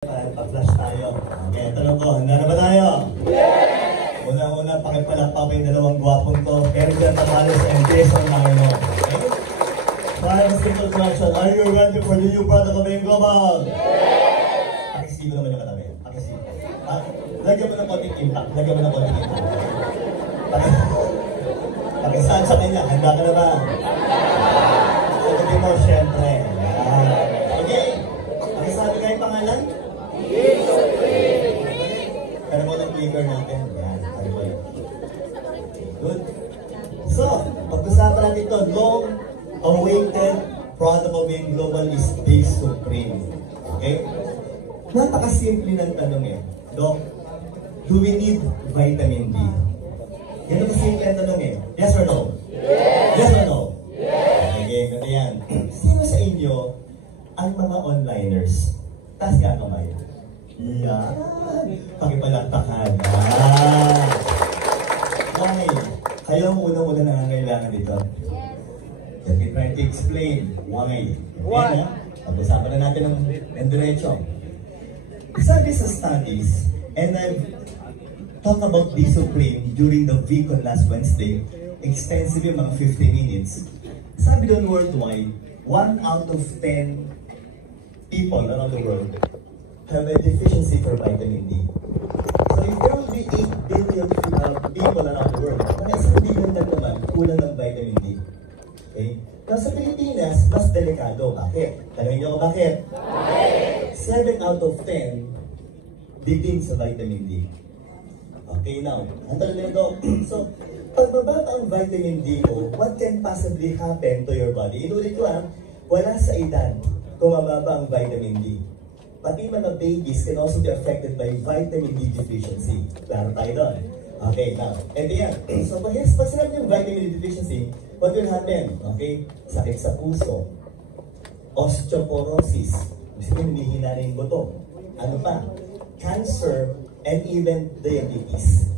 Pag-flash tayo. Okay, tanong ko, handa na ba tayo? Yes! Una-una, pakipalakpak yung dalawang gwapong to, Erjan Tamales and Jason Marino. Okay? Para sa simple question, are you ready for the new product of Being Global? Yes! Pakisibo naman yung katabi. Pakisibo. Lagyan mo ng konting impact. Lagyan mo ng konting impact. Pakisaan sa kanya, handa ka na ba? Sabi mo, syempre. Okay. Pakisabi kayo pangalan? Pero mo ng clicker natin. Yan, okay. Good. So, pag-usapan natin ito, long-awaited product of Being Global is Big Supreme. Okay? Napakasimple ng tanong eh. Doc, do we need vitamin D? Yan ang kasimple ang tanong eh. Yes or no? Yes! Yes or no? Yes! Okay, ganito yan. Sino sa inyo ang mga onliners? Taas ka kamay. Yan. Pakipalaktakan. Why? Kayo ang unang-una nangangailangan dito. Let me try to explain why. Okay, pag-usapan na natin ng diretso. Sabi sa studies, and I've talked about the Supreme during the Vicon last Wednesday, extensively mga 50 minutes. Sabi doon worldwide, 1 out of 10 people around the world have a deficiency for vitamin D. So if there will be 8 billion people around the world, mga 1 billion na naman kulang ng vitamin D. Okay? Now sa Pilipinas, mas delikado. Bakit? Tanungin niyo ko bakit? 7 out of 10 bitin sa vitamin D. Okay, now, ang tanong nito, so, pag mababa ang vitamin D mo, what can possibly happen to your body? Inulit ko wala sa edad kung mababa ang vitamin D. Pati mga babies can also be affected by vitamin D deficiency. Klaro tayo doon. Okay, now, ito yan. So, pag sinabi yung vitamin D deficiency, what will happen? Okay, sakit sa puso, osteoporosis, humihina na yung buto, ano pa? Cancer, and even diabetes.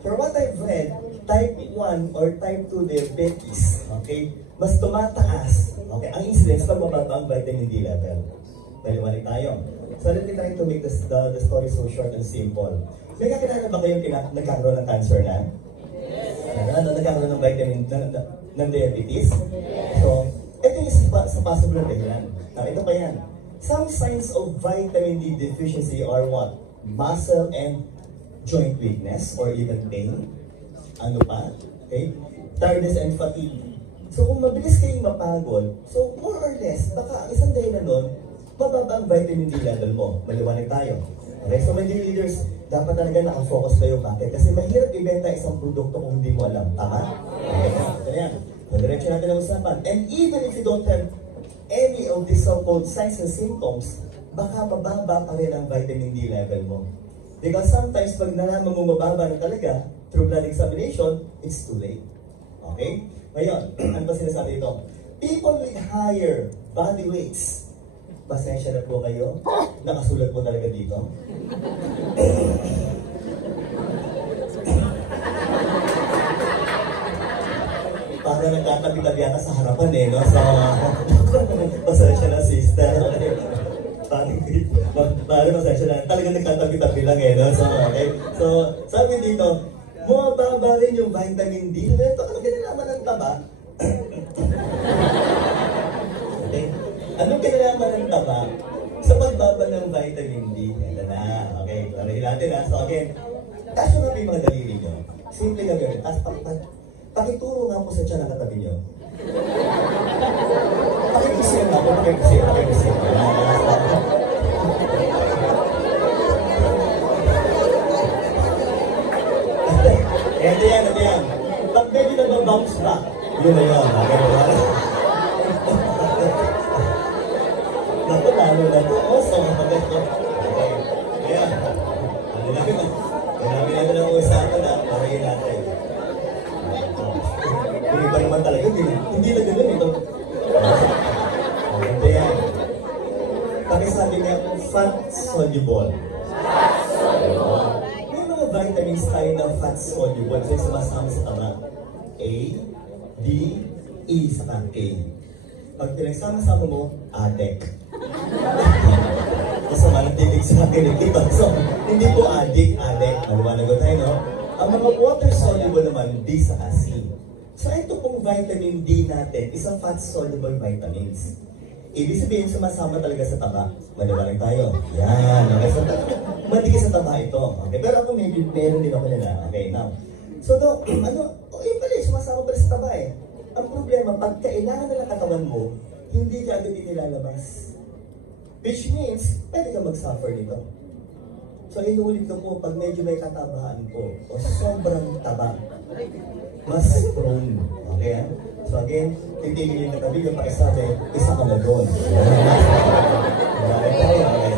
For what I've read, type 1 or type 2 diabetes, okay, mas tumataas, okay, ang incidence pag mababa ang vitamin D level. Baliwalik tayo. So let me try to make the story so short and simple. May kakilala ba kayong nagkakaroon ng cancer na? Yes. Nagkakaroon ng vitamin, ng diabetes? Yes. So, ito yung sa possible dahilan. Now, ito pa yan. Some signs of vitamin D deficiency are what? Muscle and joint weakness or even pain. Ano pa? Okay? Tiredness and fatigue. So kung mabilis kayong mapagod, so more or less, baka ang isang dahilan nun, mababa ang vitamin D level mo. Maliwanag tayo. Okay? So my dear leaders, dapat talaga nakafocus kayo. Bakit? Kasi mahirap ibenta isang produkto kung hindi mo alam. Tama? Okay. So yan. Diretso natin ang usapan. And even if you don't have any of these so-called signs and symptoms, baka mababa pa rin ang vitamin D level mo. Because sometimes pag nalaman mo mababa na talaga, through blood examination, it's too late. Okay? Ngayon, ano ba sinasabi ito? People with higher body weights, pasensya na po kayo, nakasulat po talaga dito. Para nagkatabi-tabi yata sa harapan eh, no? So, pasensya na sister. Parang pasensya na. Talagang nagkatabi-tabi lang eh, no? So, okay. So, sabi dito, bumababa rin yung vitamin D. Ito talaga nalaman ng taba. Okay. Anong kinalaman ng taba sa pagbaba ng vitamin D? Ito na. Okay. Klarihin natin ha. So, again, taas nyo nga yung mga daliri nyo. Simple nga gawin. Pakituro nga po sa tiyan ang katabi nyo. Pakikisiyan nga po. Pakikisiyan. Ito yan. Pag medyo nag-bounce back, yun na yun. Naku, lalo na ito. So, maganda. Okay. Ayan. Marami natin ang usapan na parayin natin. Yung iba naman talaga, hindi na gano'n ito. Maganda yan. Pakisabi niya, fat soluble. May mga vitamins tayo na fat soluble kasi sumasama sa tama. A, D, E, saka K. Pag pinagsama-sama mo, ADEC. sama ng titig sa akin, di ba? So, hindi po adik. Maliwanag ko tayo, no? Ang mga water-soluble naman, D sa C. So, ito pong vitamin D natin, isang fat-soluble vitamins. Ibig sabihin, sumasama talaga sa taba. Maliwanag tayo. Yan. Okay, so, matigis sa taba ito. Okay, pero ako meron din ako nila. Okay, now. So, yun pala, sumasama pala sa taba eh. Ang problema, pag kailangan na ng katawan mo, hindi ka agad inilalabas. Which means, pwede ka mag-suffer nito. So, inuulit ko po, pag medyo may katabaan po, o sobrang taba, mas prone. Okay, ha? So again, titigil yung katabi, yung pakisabi, isa ka na doon. Marami tayo, okay?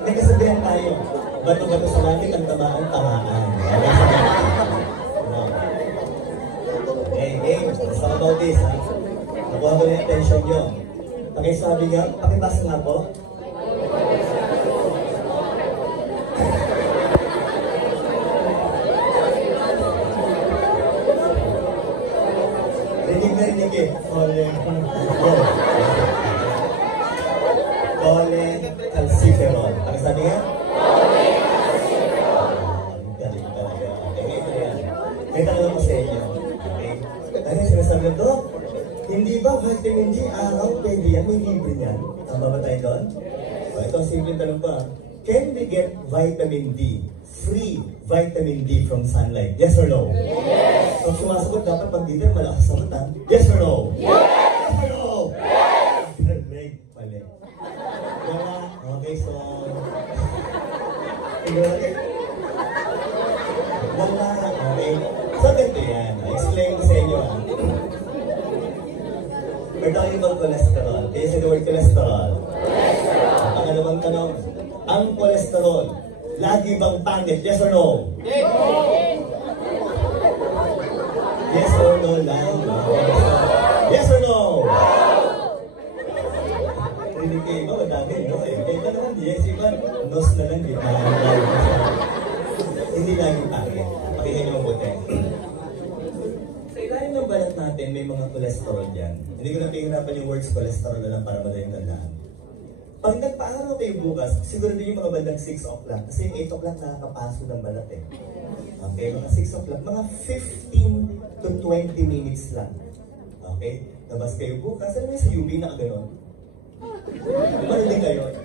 May kasabihan tayo, bato-bato sa langit ang tamaan. Hey, let's talk about this, ha? Nakuha ko na yung attention nyo. Pakisabi nga, pakibasa nga po. Rinig eh. Cholecalciferol. Pakisabi nga? Cholecalciferol. Galing talaga. Ito yan. May tanong ko sa inyo. Okay? Ano yung sinasabi ko? Hindi ba vitamin D araw pwede yan? May libre yan. Tama ba tayo doon? So, ito ang simple tanong pa. Can we get vitamin D, free vitamin D from sunlight? Yes or no? Yes! Pag sumasagot, dapat pag dito, malakas sagot ha? Yes or no? Yes! Yes or no? Yes! Perfect. Mali. Wala. Okay, so... Wala. Okay. So, ganito yan. I-explain ko sa inyo ha. We're talking about cholesterol. Can you say the word cholesterol? Cholesterol. Ang pangalawang tanong, ang cholesterol, lagi bang pangit? Yes or no? Yes. Yes or no lang? Yes or no? Hindi kayo iba, madami, no? Kaya iba naman, yes, iba, nos na lang, di ba? Hindi lagi pangit. Pakinggan niyo mabuti. Ilalim ng balat natin, may mga cholesterol dyan. Hindi ko na pihirapan yung words cholesterol na lang para madaling tandaan. Pag nagpaaraw kayo bukas, siguro din yung mga bandang 6 o'clock. Kasi yung 8 o'clock nakakapaso ng balat eh. Okay, mga 6 o'clock, mga 15 to 20 minutes lang. Okay, labas kayo bukas, alam mo sa UV na gano'n? Marinig kayo.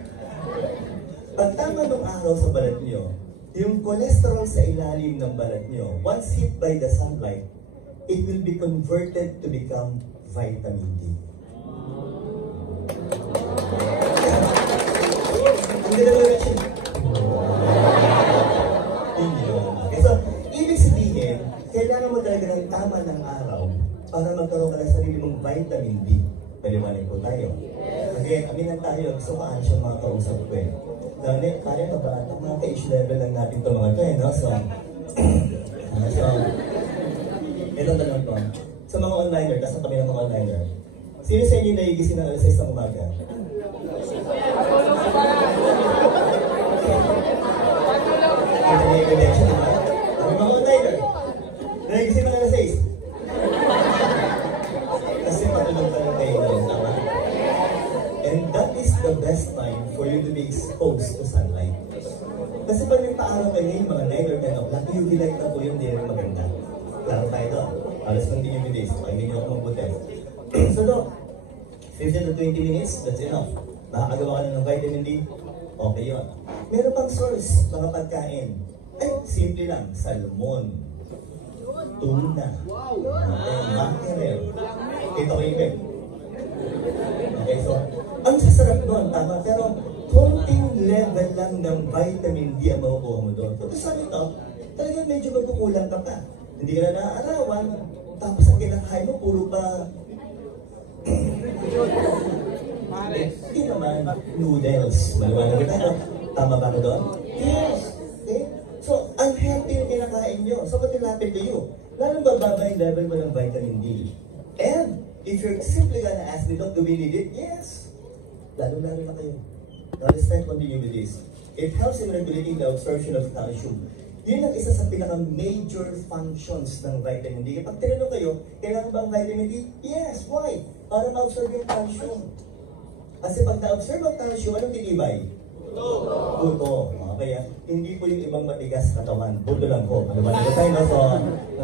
Pag tama ng araw sa balat nyo, yung cholesterol sa ilalim ng balat nyo, once hit by the sunlight, it will be converted to become vitamin D. Hindi na lang siya. Okay, so, ibig sabihin, kailangan mo talaga ng tama ng araw para magkaroon ka ng sarili mong vitamin D. Paliwanag po tayo. Again, aminan tayo, gusto ko siya mga kausap ko eh. Dahil, kaya na ba, ang mga ka-age level lang natin ito mga ito eh, no? So, ito tanong ko. Sa mga onliner, kasi kami ng mga onliner, sino sa inyo naigising ng alas 6 ng umaga? Ito na yung connection, diba? Ang mga onliner, naigising ng alas 6. Kasi patulog ka ng kayo na tama. And that is the best time for you to be exposed to sunlight. Kasi pag nagpa-araw kayo yung mga 9 or 10 o'clock, UV light na po yung hindi rin maganda. Klaro tayo doon. Alas continue with this. Pakinggan niyo ako mabuti. So, Doc, 15 to 20 minutes, that's enough. Makakagawa ka na ng vitamin D, okay yun. Meron pang source, mga pagkain. Ay, simple lang. Salmon, tuna, mackerel. Ito ko yung okay, so, ang sasarap doon, tama, pero konting level lang ng vitamin D ang makukuha mo doon. Pero sa ito, talagang medyo magkukulang ka pa. Hindi ka na naaarawan, tapos ang kinakain mo, puro pa... Hindi naman, noodles. Maliwanag ka tayo. Tama ba ko doon? Yes! Okay? So, ang healthy yung kinakain nyo. So, what will happen to you? Lalong bababa yung level mo ng vitamin D. And, if you're simply gonna ask me, Doc, do we need it? Yes! Lalong-lalo na kayo. Now, let's try to continue with this. It helps in regulating the absorption of calcium Yun ang isa sa pinaka-major functions ng vitamin D. Kapag tinanong kayo, kailangan ba ang vitamin D? Yes. Why? Para ma-absorb yung calcium. Kasi pag na-absorb ang calcium, anong tinibay? Buto. Kaya hindi po yung ibang matigas katawan. Buto lang po. Ano ba? Tayo na so,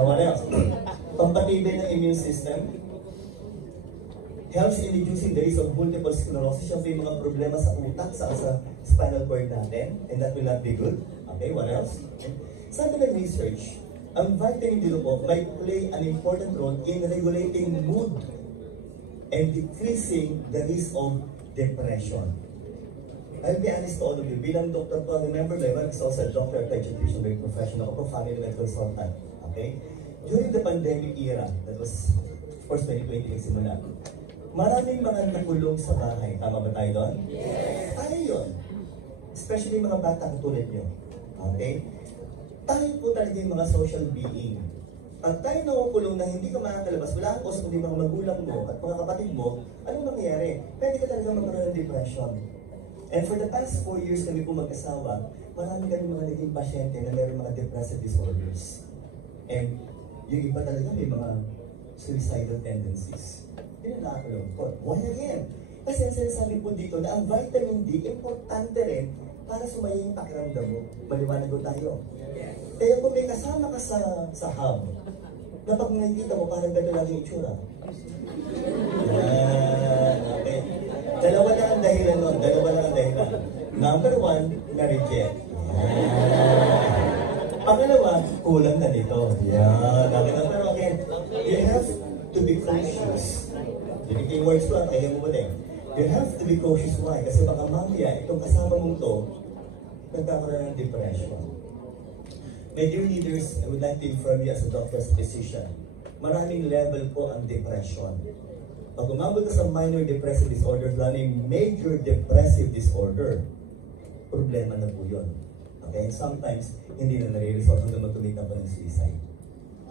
what else? Pampatibay ng immune system. Helps in reducing the risk of multiple sclerosis. Siyempre yung mga problema sa utak, sa spinal cord natin. And that will not be good. Okay, what else? Sabi ng research, ang vitamin D po might play an important role in regulating mood and decreasing the risk of depression. I'll be honest to all of you, bilang doctor po, remember na I was also a doctor of education by profession, ako po family med consultant. Okay? During the pandemic era, that was, of course, 2020 nagsimula, maraming mga nakulong sa bahay. Tama ba tayo doon? Yes! Tayo yun. Especially mga bata katulad nyo. Okay? Tayo po talaga yung mga social being. Pag tayo nakukulong na hindi ka makakalabas, wala kang kausap kundi mga magulang mo at mga kapatid mo, anong mangyayari? Pwede ka talaga magkaroon ng depression. And for the past 4 years kami po mag-asawa, marami kami mga naging pasyente na mayroong mga depressive disorders. And yung iba talaga may mga suicidal tendencies. Yun ang nakakalungkot. Why again? Kasi ang sinasabi po dito na ang vitamin D, importante rin para sumaya yung pakiramdam mo. Maliwanag ko tayo. Kaya kung may kasama ka sa hub, na pag nakikita mo, parang gano'n lang yung itsura. Okay. Dalawa lang ang dahilan nun. Dalawa lang ang dahilan. Number 1, na-reject. Pangalawa, kulang na dito. Pero again, you have to be cautious. Yung keywords ko, kaya mo ba din? You have to be cautious. Why? Kasi baka mamaya, itong kasama mong to, nagkakaroon ng depression. My dear leaders, I would like to inform you as a doctor's physician, maraming level po ang depression. Pag umabot ka sa minor depressive disorder, lalo yung major depressive disorder, problema na po yun. Okay? Sometimes, hindi na nare-resolve hanggang magtumita pa ng suicide.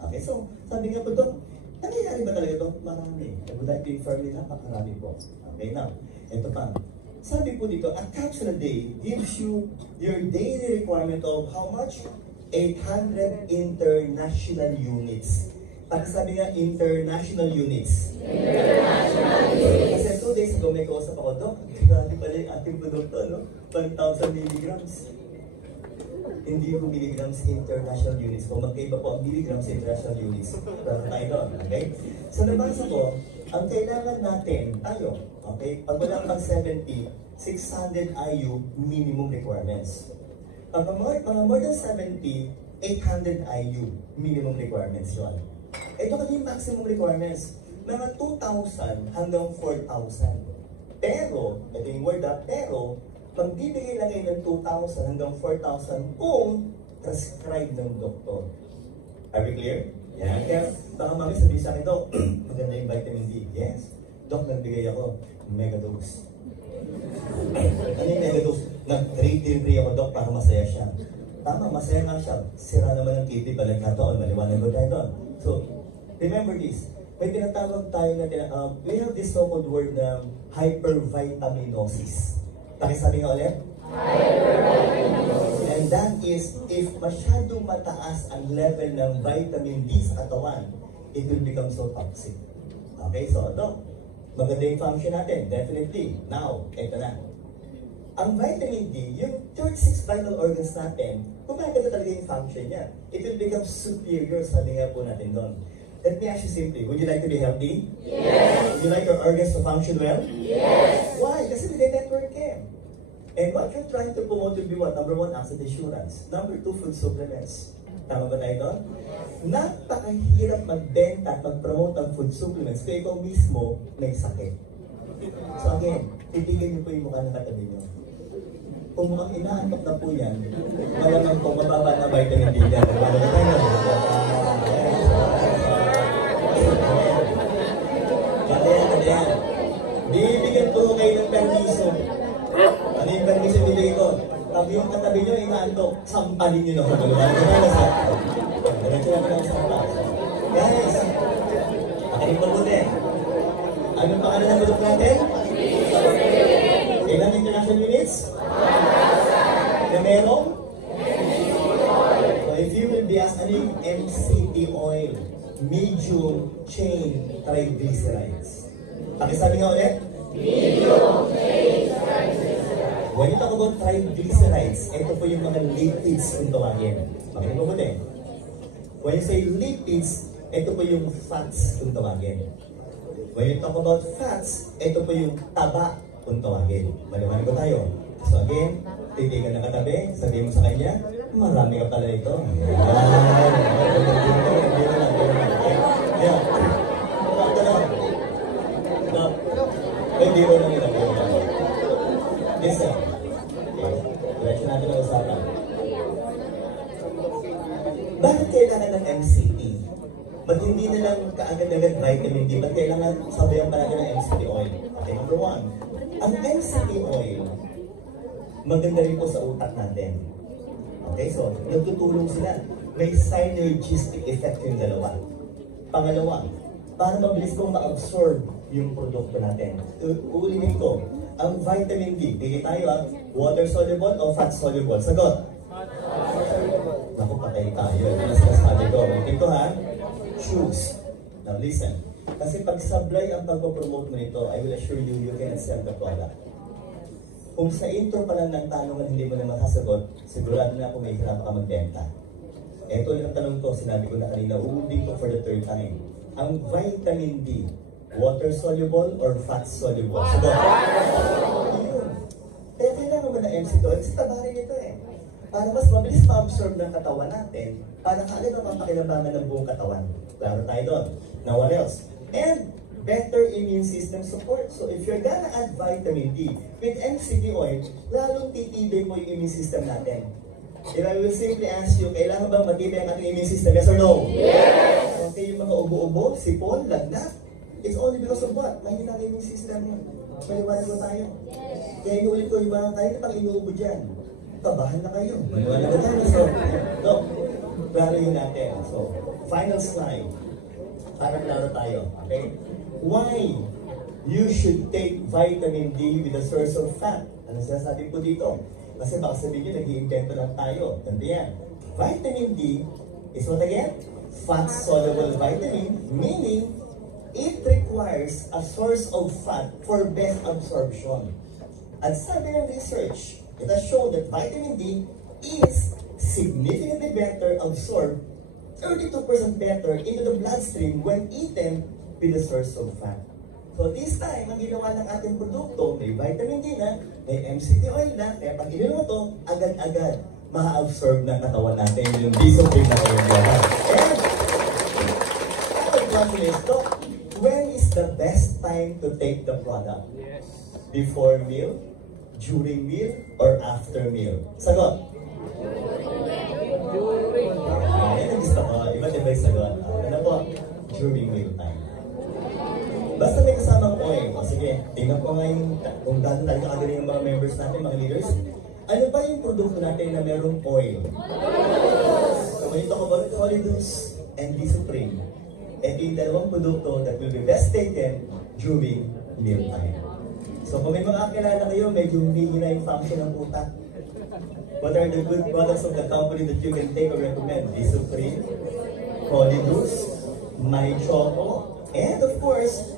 Okay? So, sabi nga po ito, nangyayari ba talaga ito? Marami. I would like to inform you, napakarami po. Okay, now, ito pa. Sabi po dito, a capsule a day gives you your daily requirement of how much? 800 international units. Pag sabi nga, international units. International units. Kasi 2 days ago, may kausap ako, Dok, grabe pala yung ating produkto, no? 1,000 milligrams. Hindi po milligrams international units. Kung magkaiba po ang milligrams international units. Pero tayo doon, okay? So nabasa ko, ang kailangan natin, tayo, okay? Pag wala pang 70, 600 IU minimum requirements. Pag mga more than 70, 800 IU minimum requirements yun. Ito kasi yung maximum requirements. Mga 2,000 hanggang 4,000. Pero, ito yung word pero, magbibigay lang kayo ng 2,000 hanggang 4,000 kung prescribed ng doktor. Are we clear? Yeah. Kaya baka mami sabihin sa akin, Dok, maganda yung vitamin D. Yes. Dok, nagbigay ako megadose. Ano yung megadose? Nag-3 ako, Dok, para masaya siya. Tama, masaya nga siya. Sira naman ang kidney, balagkatoon, maliwanag ko tayo doon. So, remember this. May tinatawag tayo na, we have this so-called word na hypervitaminosis. Pakisabi nga ulit? Hypervitaminosis. And that is, if masyadong mataas ang level ng vitamin D sa katawan, it will become so toxic. Okay, so Doc, maganda yung function natin, definitely. Now, eto na. Ang vitamin D, yung 36 vital organs natin, kung maganda talaga yung function niya, it will become superior, sabi nga po natin doon. Let me ask you simply, would you like to be healthy? Yes. Would you like your organs to function well? Yes. Why? Kasi they network them. And what you're trying to promote will be what? Number 1, asset assurance. Number 2, food supplements. Tama ba tayo doon? Napakahirap magbenta at mag-promote ng food supplements kaya ikaw mismo may sakit. So again, titigil niyo po yung mukha ng katabi niyo. Kung mukhang inaantok na po yan, malamang po mababa na vitamin D yan. Kaya, bibigyan po kayo ng permiso. Ano yung permiso bibigay ko? Pag yung katabi nyo inaantok, sampalin nyo na ako. Diretso natin ang sampal. Guys, aking mabuti. Anong pangalan ng product natin? Ilan international units? Na merong? So if MCT oil, medium chain triglycerides. Pakisabi nga ulit. Medium chain triglycerides. When you talk about triglycerides, ito po yung mga lipids kung tawagin. Pakinig mo ulit. When you say lipids, ito po yung fats kung tawagin. When you talk about fats, ito po yung taba kung tawagin. Maliwanag ko tayo. So again, titigan na katabi, sabihin mo sa kanya, marami ka pala ito. Hindi ro lang ito. Listen. Diretso natin ang usapan. Bakit kailangan ng MCT? Ba't hindi na lang kaagad-agad vitamin D? Ba't kailangan sabayan pa natin ng MCT oil? Okay, number one. Ang MCT oil, maganda rin po sa utak natin. Okay, so nagtutulong sila. May synergistic effect yung dalawa. Pangalawa, para mabilis kong ma-absorb yung produkto natin. Uulitin ko, ang vitamin D, pili tayo water soluble o fat soluble? Sagot. Naku, patay tayo. Ito na sinasabi ko. Ulitin ko ha. Choose. Now listen. Kasi pag sablay ang pagpo-promote mo nito, I will assure you, you can sell the product. Kung sa intro pa lang ng tanong hindi mo na makasagot, sigurado na kung may hirap ka magbenta. Ito yung tanong ko, sinabi ko na kanina, uulitin ko for the third time. Ang vitamin D, water soluble or fat soluble? Sagot. Ayun. Kaya kailangan mo na MCT oil, kasi tabarin ito eh. Para mas mabilis ma-absorb ng katawan natin, para kaagad ang mapakinabangan ng buong katawan. Klaro tayo doon. Now what else? And better immune system support. So if you're gonna add vitamin D with MCT oil, lalong titibay mo yung immune system natin. If I will simply ask you, kailangan ba matibay ang ating immune system? Yes or no? Yes! Okay, yung mga ubo-ubo, sipon, lagnat, it's only because of what? Mahina ang immune system mo. Paliwanag ko tayo. Kaya inuulit ko yung mga kayo na pang inuubo dyan. Tabahan na kayo. Paliwanag ko tayo. So, no. Klaro yun natin. So, final slide. Para klaro tayo. Okay? Why you should take vitamin D with a source of fat? Ano sinasabi ko dito? Kasi baka sabihin nyo, nag-i-invento lang tayo. Ganito yan. Vitamin D is what again? Fat-soluble vitamin, meaning it requires a source of fat for best absorption. At sabi ng research, it has shown that vitamin D is significantly better absorbed, 32% better into the bloodstream when eaten with a source of fat. So this time, ang ginawa ng ating produkto, may vitamin D na, may MCT oil na, kaya pag ininom mo ito, agad-agad ma-absorb ng katawan natin yung discipline na kayo nila. And, the question is, when is the best time to take the product? Yes. Before meal, during meal, or after meal? Sagot? During. Yan ang gusto ko. Iba't iba yung sagot. Ano po? During meal time. Basta may kasamang oil. O sige, tingnan ko nga yung kung gano'n tayo kakagaling ng mga members natin, mga leaders. Ano ba yung produkto natin na merong oil? So when you talk about Solidus and D-Supreme, ito yung dalawang produkto that will be best taken during meal time. So kung may mga kakilala kayo, medyo hindi na yung function ng utak. What are the good products of the company that you can take or recommend? D-Supreme, Solidus, My Choco, and of course,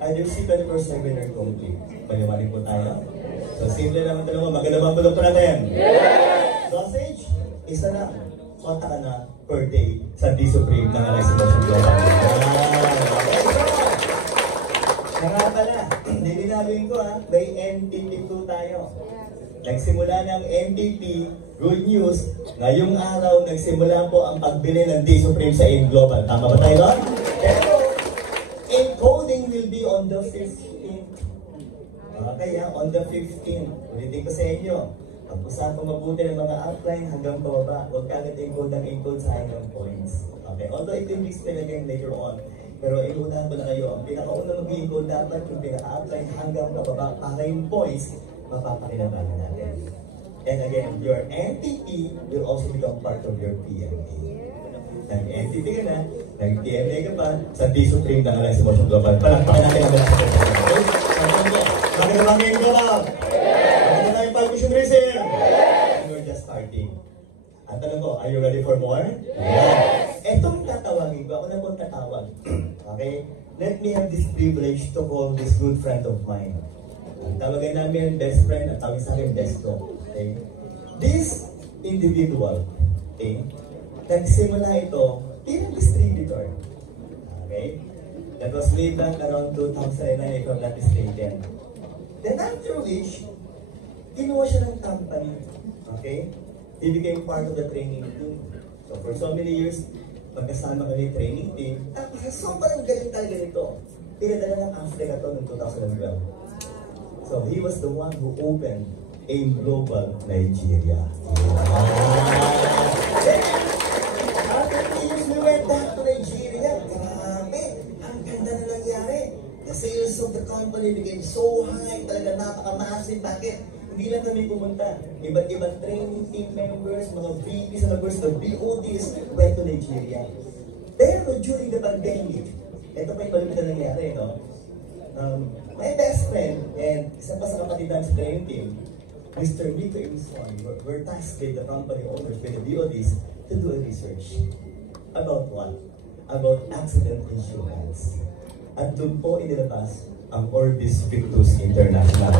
either C24/7 or complete. Paliwanag po tayo. So, simple naman talaga. Maganda ba ang produkto natin? Yes! Dosage, isa lang. Konta ka na per day sa D-Supreme ng Alliance Motion Global. Nga pala, nilinawin ko may NTP 2 tayo. Nagsimula ng NTP, good news, ngayong araw nagsimula po ang pagbili ng D-Supreme sa In Global. Tama ba tayo doon? Pero, encoding will be on the 15th. Okay, on the 15th. Ulitin ko sa inyo. Pag-usapan mabuti ng mga upline hanggang bababa. Huwag ka agad encode ng encode sa hanggang points. Okay, although it will be explained again later on. Pero inunahan ko na kayo. Ang pinakauna mag-encode dapat yung pinaka-upline hanggang bababa para yung points mapapakinabangan natin. And again, your NTP will also become part of your PMA. Nag-NTP ka na, nag-TMA ka pa, sa D-Supreme ng Alliance Motion Global. Palakpakan natin ang mga okay? Maganda ba ngayon ko lang? Maganda na yung pag-mission. And we're just starting. Ang tanong ko, are you ready for more? Yes! Etong tatawagin ko, ako na pong tatawag. Okay? Let me have this privilege to call this good friend of mine. Ang tawagan namin best friend at tawag sa akin best ko. Okay? This individual, okay? Nagsimula ito bilang distributor. Okay? That was way back around 2009 if I'm not mistaken. Then after which, kinuha siya ng company. Okay? He became part of the training team. So for so many years, magkasama kami training team. Tapos sobrang galing talaga nito. Pinadala ng Africa to noong 2012. So he was the one who opened AIM Global Nigeria. Then, after 3 years, we went back to Nigeria. Grabe! Ang ganda na nangyari. The sales of the company became so high, talaga napaka-massive. Bakit? Hindi lang kami pumunta. Iba't ibang training team members, mga VPs and members, the BODs went to Nigeria. Pero during the pandemic, ito pa yung malimit na nangyari, no? My best friend and isa pa sa kapatid namin sa training team, Mr. Nico Imson, were tasked by the company owners, by the BODs, to do a research. About what? About accident insurance. At doon po inilabas ang Orbis Victus International.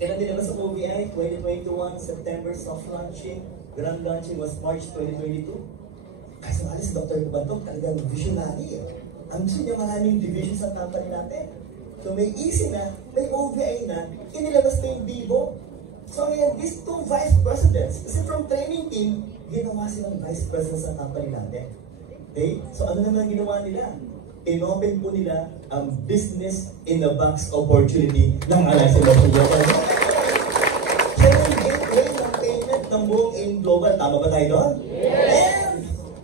Kailan nilabas sa OBI? 2021, September soft launching. Grand launching was March 2022. Kasi nga si Dr. Kubantog talagang visionary. Ang gusto niya maraming division sa company natin. So may EC na, may OBI na, inilabas na yung Bibo. So ngayon, these two vice presidents, kasi from training team, ginawa silang vice presidents sa company natin. Okay? So ano naman ginawa nila? Inopen po nila ang business in a box opportunity ng Alliance International. So yung gateway ng payment ng buong AIM Global, tama ba tayo doon? Yes!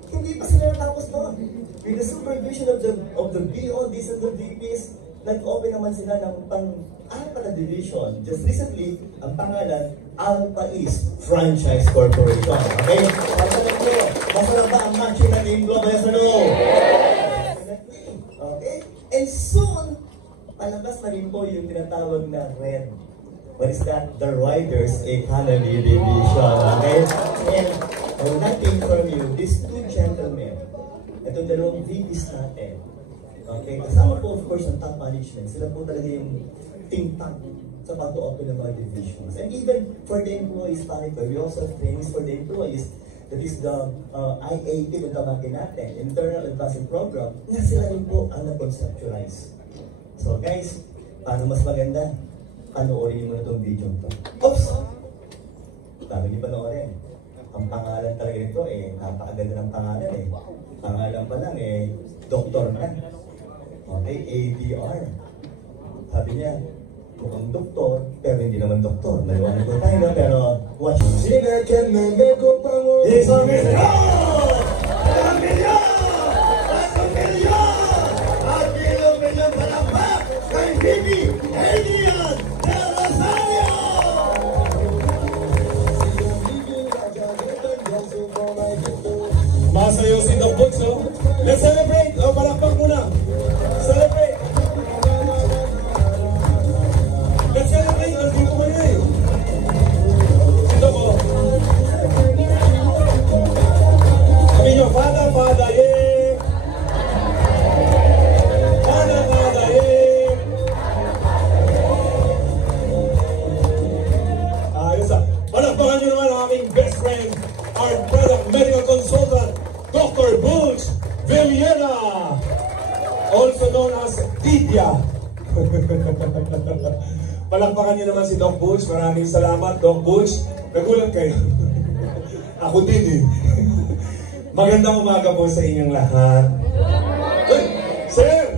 And hindi pa sila natapos doon. With the supervision of the BODs and the VPs, nag-open naman sila ng pang-alpha na division. Just recently, ang pangalan, Alpha East Franchise Corporation. Okay? Pagkakas nyo, masarap ba ang matching ng AIM Global? Yes or no? Yes! Okay? And soon, palabas na rin po yung tinatawag na RED. What is that? The Riders Economy Division. Okay? And I would like to inform you, these two gentlemen, itong dalawang VPs natin, okay, kasama po of course ang top management, sila po talaga yung think tank sa pag-open ng mga divisions. And even for the employees, we also have trainings for the employees. That is the IAP na tawagin natin, Internal Advancement Program, na sila rin po ang na-conceptualize. So guys, paano mas maganda? Panoorin mo na itong video ito. Oops! Paano niyo panoorin? Ang pangalan talaga nito napakaganda ng pangalan Pangalan pa lang doktor na. Okay, ADR. Sabi niya, mukhang doktor, pero hindi naman doktor. Naliwanag ko tayo na, pero watch. Sina can make ko pa mo. Isang milyon! Isang milyon! Isang milyon! At ilang milyon palakpak kay Bibi Adrian Del Rosario! Masayo si Doc Boots, no? Let's celebrate! O, palakpak muna! Celebrate! Let's celebrate! Nandito ko yun Si Doc, o. Sabi nyo, Fada, yeah! Fada, yeah! Ayos ah! Palakpakan nyo naman ang aming best friend, our product medical consultant, Dr. Bulch Villena, also known as Didia. Palakpakan niyo naman si Doc Bulch. Maraming salamat, Doc Bulch. Nagulat kayo. Ako din Magandang umaga po sa inyong lahat. Sir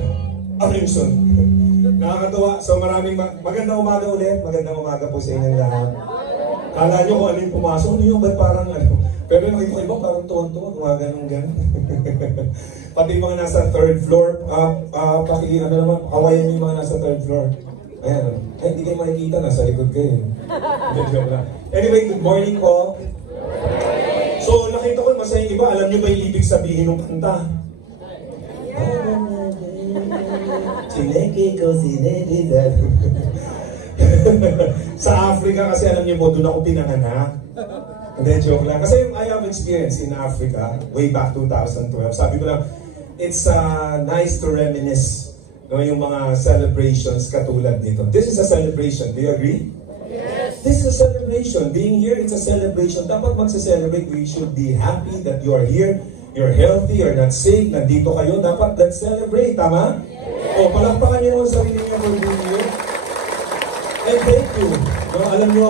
Arimson. Nakakatawa. So maraming magandang umaga ulit. Magandang umaga po sa inyong lahat. Kala nyo kung ano yung pumasok. Ano yung ba't parang Pero yung iba parang tuwan-tuwa, gumaganong-ganon. Pati yung mga nasa third floor, kawayan yung mga nasa third floor. Ayan, hindi kayo makikita, nasa likod kayo. Anyway, good morning po. So, nakita ko masaya yung iba, alam nyo ba yung ibig sabihin ng kanta? Sineke ko, sineke Sa Africa kasi alam nyo mo, doon ako pinanganak. Hindi, joke lang. Kasi I have experience in Africa, way back 2012. Sabi ko lang, it's nice to reminisce, no, yung mga celebrations katulad nito. This is a celebration. Do you agree? Yes. This is a celebration. Being here, it's a celebration. Dapat magsa-celebrate. We should be happy that you are here. You're healthy, you're not sick, nandito kayo. Dapat let's celebrate, tama? Yes. O, palakpakan niyo ang sarili niyo for being here. And thank you. No, alam niyo,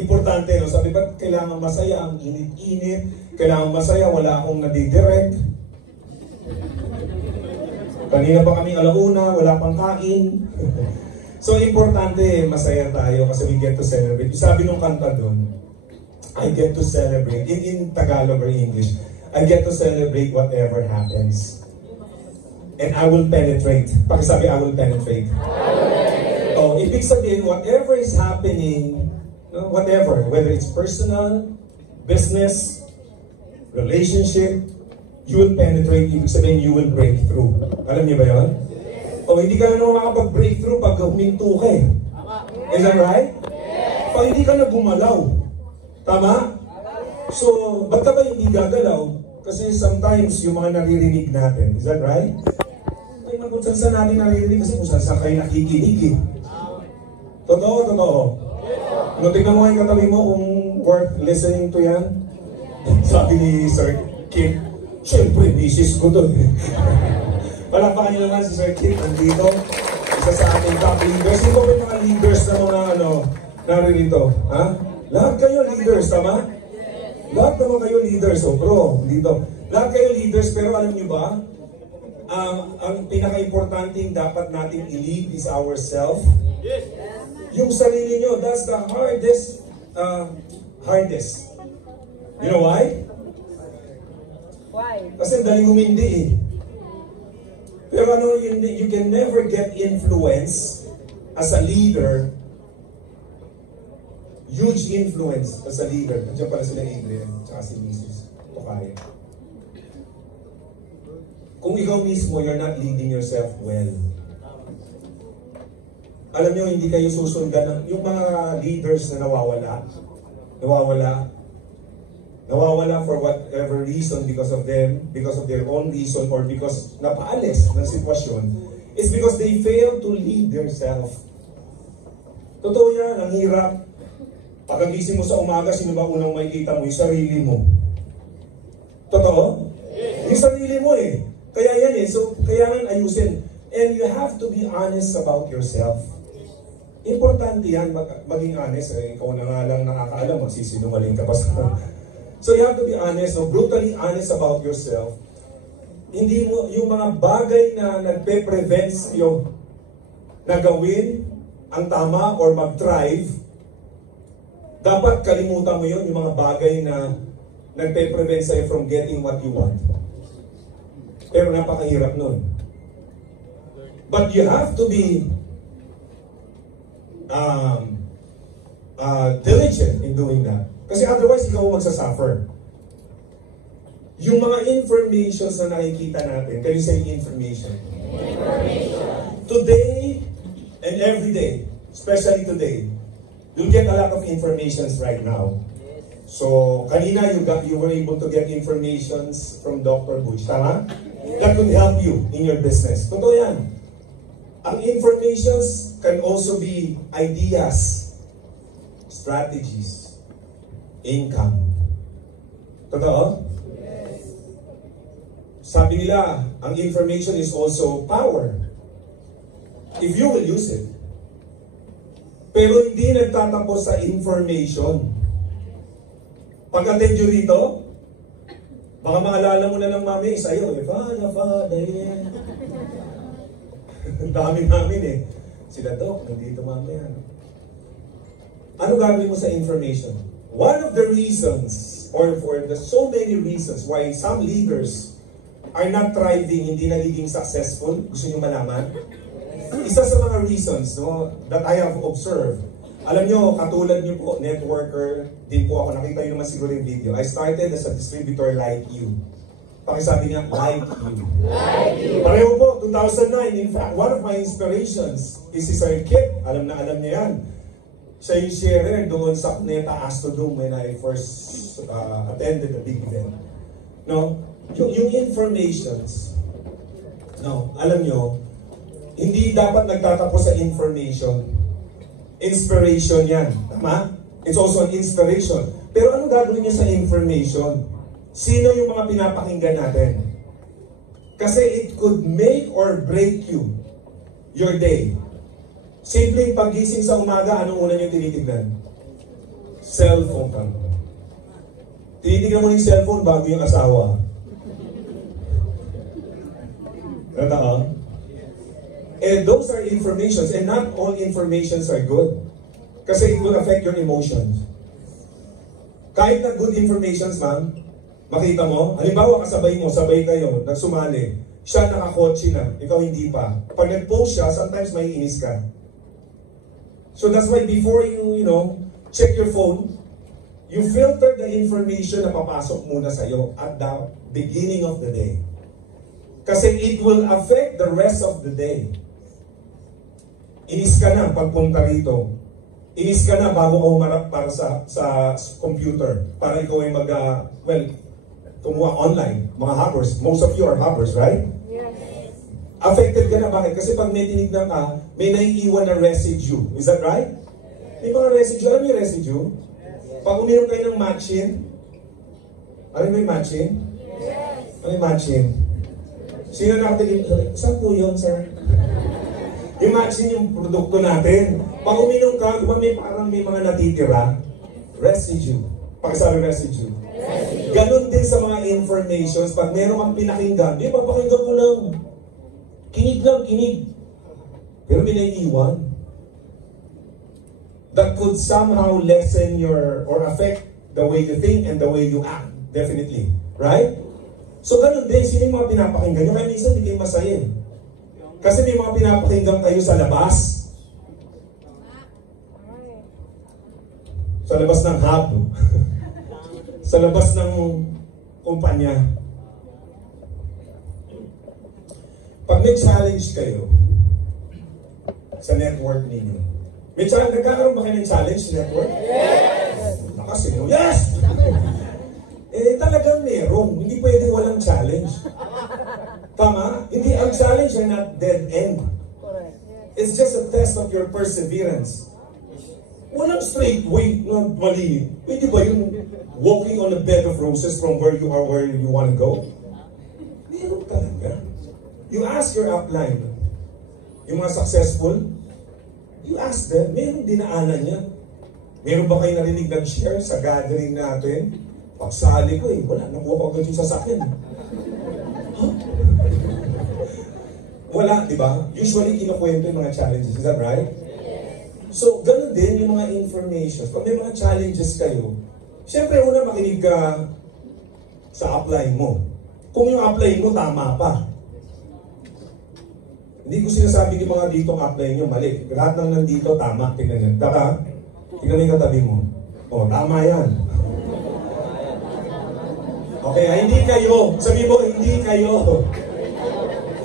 importante, no? Sabi ba't kailangan masaya, ang init-init, kailangan masaya, wala akong nadidirect. Kanina pa kami alauna, wala pang kain. So, importante, masaya tayo kasi we get to celebrate. Sabi nung kanta doon, I get to celebrate, in Tagalog or English, I get to celebrate whatever happens. And I will penetrate. Pakisabi, I will penetrate. Oh, ibig sabihin, whatever is happening, whatever, whether it's personal, business, relationship, you will penetrate, ibig sabihin, you will break through. Alam niyo ba yun? O hindi ka na naman makapag-break through pag huminto ka eh. Is that right? Pag hindi ka na gumalaw. Tama? So, ba't ka ba hindi gagalaw? Kasi sometimes yung mga naririnig natin, is that right? May mga kung saan natin naririnig kasi kung saan kayo nakikinig eh. Totoo, totoo. No, tignan mo yung katabi mo kung worth listening to yan. Sabi ni Sir Kip, siyempre, misis ko to. Palakpakan niyo naman si Sir Kip, nandito. Isa sa ating top leaders. Sino ba yung mga leaders na mga naririto? Ha? Lahat kayo leaders, tama? Lahat naman kayo leaders, so bro, dito. Lahat kayo leaders, pero alam niyo ba, ang pinaka-importanting dapat natin i-lead is ourselves. Yes. Yung sarili nyo, that's the hardest. You know why? Why? Kasi dali humindi eh. Pero ano, you can never get influence as a leader. Huge influence as a leader. Nandiyan pala sila Adrian, tsaka si Mrs. Tokaya. Kung ikaw mismo, you're not leading yourself well. Alam nyo, hindi kayo susundan ng yung mga leaders na nawawala for whatever reason because of them, because of their own reason, or because napaalis ng sitwasyon, is because they fail to lead themselves. Totoo yan, ang hirap. Pagkagising mo sa umaga, sino ba unang makikita mo? Yung sarili mo. Totoo? Yung sarili mo eh. Kaya yan eh. So, kailangan ayusin. And you have to be honest about yourself. Importante yan, maging honest. Eh, ikaw na nga lang nakakaalam, magsisinungaling ka pa sa... So you have to be honest, no? Brutally honest about yourself. Hindi mo, yung mga bagay na nagpe-prevent sa'yo na gawin ang tama or mag-thrive, dapat kalimutan mo yun, yung mga bagay na nagpe-prevent sa'yo from getting what you want. Pero napakahirap nun. But you have to be diligent in doing that. Kasi otherwise, ikaw magsasuffer. Yung mga informations na nakikita natin, can you say information? Today and every day, especially today, you'll get a lot of informations right now. So, kanina you were able to get informations from Dr. Butch, tama? That could help you in your business. Totoo yan. Ang informations can also be ideas, strategies, income. Totoo? Yes. Sabi nila, ang information is also power. If you will use it. Pero hindi nagtatapos sa information. Pag-attend nyo rito, baka maalala mo na ng mami, sa'yo, dahil. Ang dami namin eh. Sila, Dok, nandito mami. Ano gagawin mo sa information? One of the reasons, or for the so many reasons why some leaders are not thriving, hindi nagiging successful, gusto nyo malaman? Isa sa mga reasons, no, that I have observed, alam nyo, katulad nyo po, networker, din po ako, nakita nyo naman siguro yung video. I started as a distributor like you. Pakisabi niya, like you. Like you. Pareho po, 2009, in fact, one of my inspirations is si Sir Kip. Alam na alam niya yan. Siya yung sharer doon sa Cuneta Astrodome when I first attended a big event. No? Yung informations, no, alam nyo, hindi dapat nagtatapos sa information. Inspiration yan. Tama? It's also an inspiration. Pero ano gagawin nyo sa information? Sino yung mga pinapakinggan natin? Kasi it could make or break you, your day. Simpleng pagising sa umaga, anong una nyo tinitignan? Cellphone ka. Tinitignan mo yung cellphone bago yung asawa. Totoo? And those are informations, and not all informations are good. Kasi it will affect your emotions. Kahit na good informations, ma'am, makita mo, halimbawa kasabay mo, sabay kayo, nagsumali, siya nakakotse na, ikaw hindi pa. Pag nag-post siya, sometimes may inis ka. So that's why before you check your phone, you filter the information na papasok muna sa'yo at the beginning of the day. Kasi it will affect the rest of the day. Inis ka na pagpunta rito. Inis ka na bago ka humarap para sa computer. Para ikaw ay kumuha online. Mga hackers. Most of you are hackers, right? Yes. Affected ka na. Bakit? Kasi pag may tinignan ka, may naiiwan na residue. Is that right? May mga residue. Alam mo yung residue? Pag uminom kayo ng matchin, alam mo yung matchin? Yes. Ano yung matchin? Sino nakatingin? Saan po yun, sir? Yung matchin yung produkto natin. Pag uminom ka, diba may mga natitira? Residue. Pakisabi residue. Ganon din sa mga informations. Pag meron kang pinakinggan, papakinggan ko lang. Kinig lang, kinig. Pero may naiiwan. That could somehow lessen or affect the way you think and the way you act. Definitely. Right? So ganon din, sino yung mga pinapakinggan nyo? Kaya minsan hindi kayo masaya. Kasi may mga pinapakinggan kayo sa labas. Sa labas ng hub. Sa labas ng kumpanya. Pag may challenge kayo sa network ninyo, nagkakaroon ba kayo ng challenge sa network? Yes! Lakas eh. Yes! Talagang meron. Hindi pwede walang challenge. Tama? Hindi, ang challenge ay not dead end. It's just a test of your perseverance. Walang straight way na mali. Pwede ba yung walking on a bed of roses from where you are where you want to go? Meron talaga. You ask your upline, yung mga successful, you ask them, meron dinaanan niya. Meron ba kayo narinig ng share sa gathering natin? Pagsali ko wala, nakuha ko agad yung sasakyan. Huh? Wala, di ba? Usually, kinukwento yung mga challenges. Is that right? So, ganun din yung mga informations. Pag may mga challenges kayo, syempre, una makinig ka sa upline mo. Kung yung upline mo, tama pa. Hindi ko sinasabi yung mga ditong upline nyo, mali. Lahat ng nandito, tama. Tingnan nyo. Tingnan mo yung katabi mo. Tama yan. Okay, hindi kayo. Sabi mo, hindi kayo.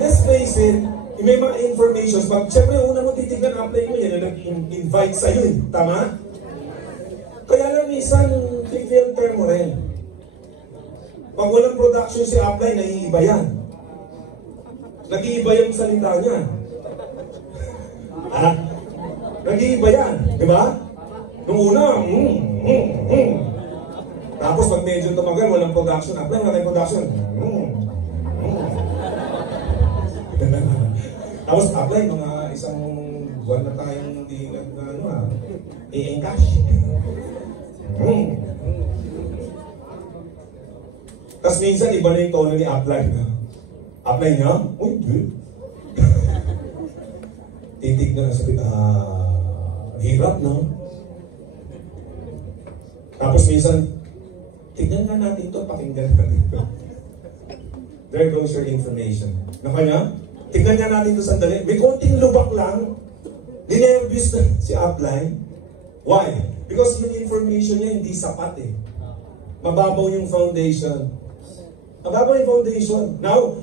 Let's face it, may mga informations. Siyempre, una mo titignan, apply mo yan, nag-invite sa'yo Tama? Kaya lang minsan, filter mo rin. Pag walang production si apply, naiiba yan. Nag-iiba yung salita niya. Nag-iiba yan. Di ba? Nung una, Tapos pag medyo tumagal, walang production. Apply, wala tayong production. Tapos apply, mga isang buwan na tayong hindi i-encash. Tapos minsan, iba na yung tono ni apply. Apply niya? Uy, good. Titignan na sabi, hirap, no? Tapos minsan, tignan nga natin ito, pakinggan natin ito. There goes your information. Nakanya? Tignan nga natin ito sandali. May konting lubak lang. Dinervous na si upline. Why? Because yung information niya hindi sapat Mababaw yung foundation. Mababaw yung foundation. Now,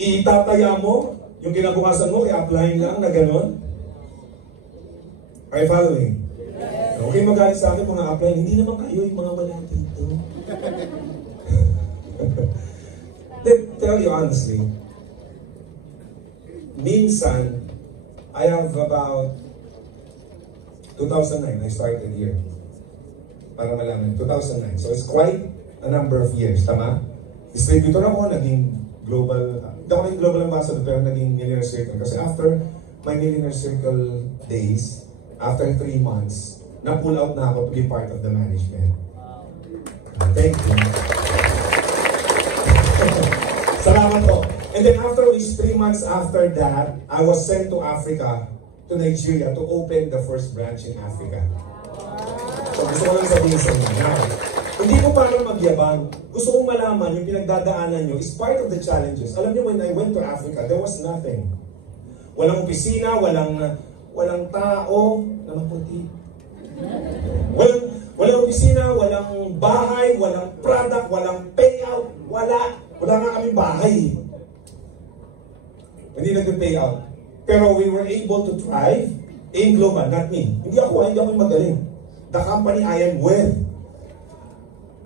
itataya mo yung kinabukasan mo kay upline lang na gano'n. Are you following? Okay, magalit sa akin mga apply. Hindi naman kayo yung mga wala dito. Tell you honestly, minsan, I have about 2009, I started here. Para malaman, 2009. So it's quite a number of years, tama? Distributor ako, naging global, hindi ako naging global ambassador, pero naging Millionaire Circle. Kasi after my Millionaire Circle days, after 3 months, na-pull out na ako to be part of the management. Thank you. Salamat po. And then after which, 3 months after that, I was sent to Africa, to Nigeria, to open the first branch in Africa. So gusto ko lang sabihin sa inyo. Now, hindi ko para magyabang. Gusto kong malaman yung pinagdadaanan nyo is part of the challenges. Alam niyo, when I went to Africa, there was nothing. Walang opisina, walang tao na maputi. Walang opisina, walang bahay, walang product, walang payout, wala. Wala nga kaming bahay. Hindi nag-payout. Pero we were able to thrive in global, not me. Hindi ako yung magaling. The company I am with.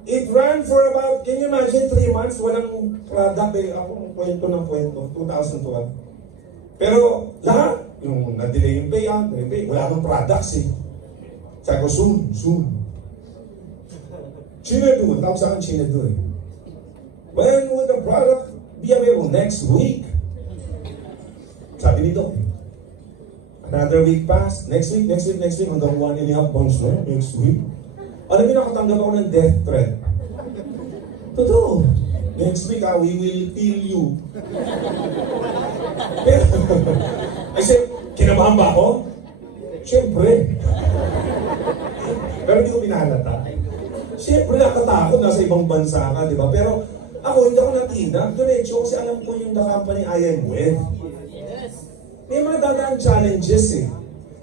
It ran for about, can you imagine, 3 months, walang product. Ako, kwento ng kwento, 2012. Pero lahat, yung na-delay yung payout, wala nang products eh. Sabi ko, soon. China do, tawag sa akin China do eh. When will the product be available? Next week. Sabi ni Doc. Another week passed. Next week. Hanggang 1.5 months na. Next week. Alam niyo, nakatanggap ako ng death threat. Totoo. Next week, we will kill you. Pero, I said, kinabahan ba ako? Siyempre. Pero hindi ko pinahalata. Siyempre, nakatakot. Nasa ibang bansa ka, di ba? Pero, ako, hindi ako natinag. Diretso, kasi alam ko yung the company I am with. May mga dadaan challenges eh.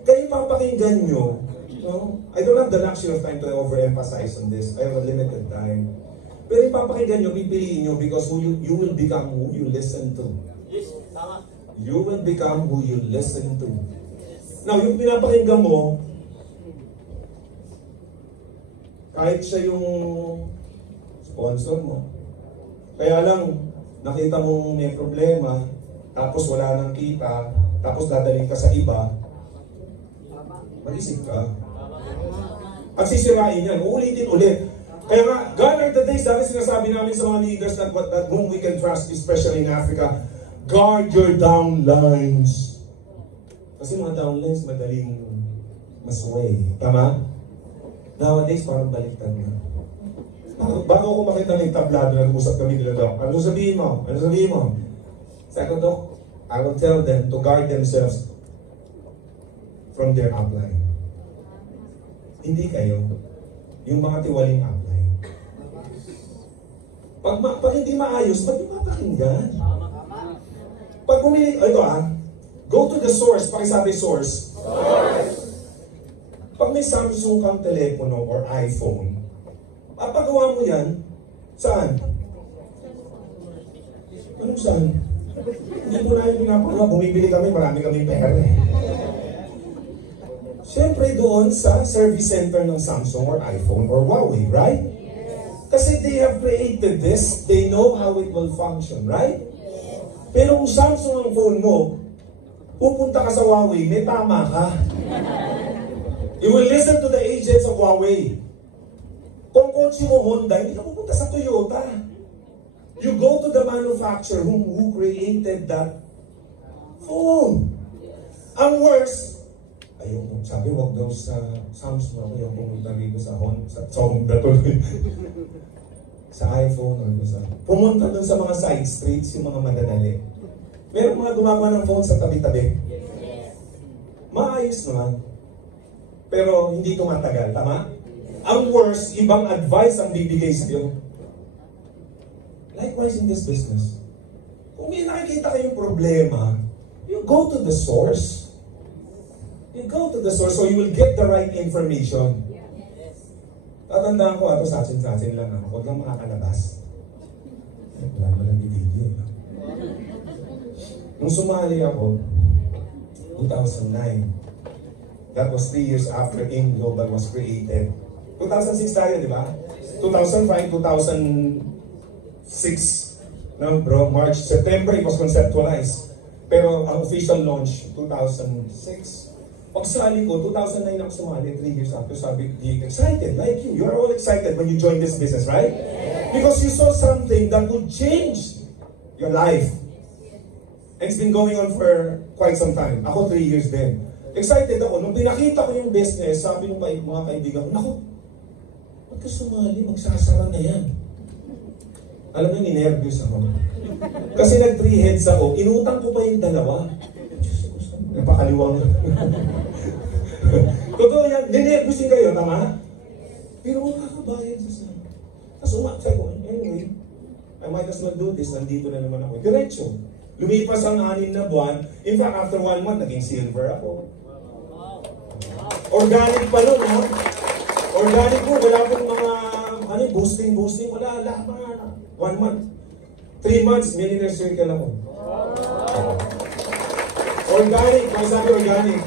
Kaya papakinggan nyo, no? I don't have the luxury of time to overemphasize on this. I have a limited time. Pero papakinggan nyo, pipiliin nyo because you will become who you listen to. Yes, tama. You will become who you listen to. Now, yung pinapakinggan mo, kahit siya yung sponsor mo, kaya lang, nakita mong may problema, tapos wala nang kita, tapos dadalhin ka sa iba, mag-isip ka. At sisirain yan, uulitin ulit. Kaya nga, gone are the days, dahil sinasabi namin sa mga leaders that whom we can trust, especially in Africa, guard your downlines. Kasi mga downlines, madaling masway. Tama? Nowadays, parang baliktad na. Bago ko makita ng tablado na nag-usap kami nila, Doc, ano sabihin mo? Sabi ko, Doc, I will tell them to guard themselves from their upline. Hindi kayo. Yung mga tiwaling upline. Pag hindi maayos, ba't yung mapakinggan? Pag bumili, ito go to the source. Pakisabi source. Pag may Samsung kang telepono or iPhone, papagawa mo yan, saan? Anong saan? Hindi mo na yung pinapagawa. Bumibili kami, marami kami pera eh. Siyempre doon sa service center ng Samsung or iPhone or Huawei, right? Kasi they have created this, they know how it will function, right? Pero kung Samsung ang phone mo, pupunta ka sa Huawei, may tama ka. You will listen to the agents of Huawei. Kung kotse mo Honda, hindi ka pupunta sa Toyota. You go to the manufacturer who created that phone. Ang worst, ayun, sabi wag daw sa Samsung ako yung pumunta dito sa Honda tuloy. Sa iPhone or sa... Pumunta dun sa mga side streets, yung mga madadali. Meron mga gumagawa ng phone sa tabi-tabi. Maayos naman. Pero hindi tumatagal, tama? Ang worst, ibang advice ang bibigay sa'yo. Likewise in this business. Kung may nakikita kayong problema, you go to the source. You go to the source so you will get the right information. Tatandaan ko, ito sa atin lang ako. Huwag lang makakalabas. Wala mo lang yung video. Nung sumali ako, 2009, That was 3 years after AIM Global was created. 2006 tayo, di ba? 2005, 2006. No, bro, March, September, it was conceptualized. Pero ang official launch, 2006. Pagsali ko, 2009 ako sumali, 3 years after, sabi, excited, like you. You are all excited when you join this business, right? Because you saw something that would change your life. And it's been going on for quite some time. Ako 3 years din. Excited ako. Nung pinakita ko yung business, sabi ng mga kaibigan ko, naku, ba't ka sumali? Magsasara na yan. Alam mo, ninervyos ako. Kasi nag 3 heads ako, inutang ko pa yung dalawa. Napakaliwang. Totoo yan, ninervyos din kayo, tama? Pero makakabayan sa sana. Tapos umaksa ko, anyway, I might as well do this, nandito na naman ako. Diretso. Lumipas ang 6 na buwan. In fact, after 1 month, naging silver ako. Organic pa nun, ha? Organic po, wala pong mga, boosting, wala, mga 1 month. 3 months, millionaire circle ako. Organic, kung sabi organic.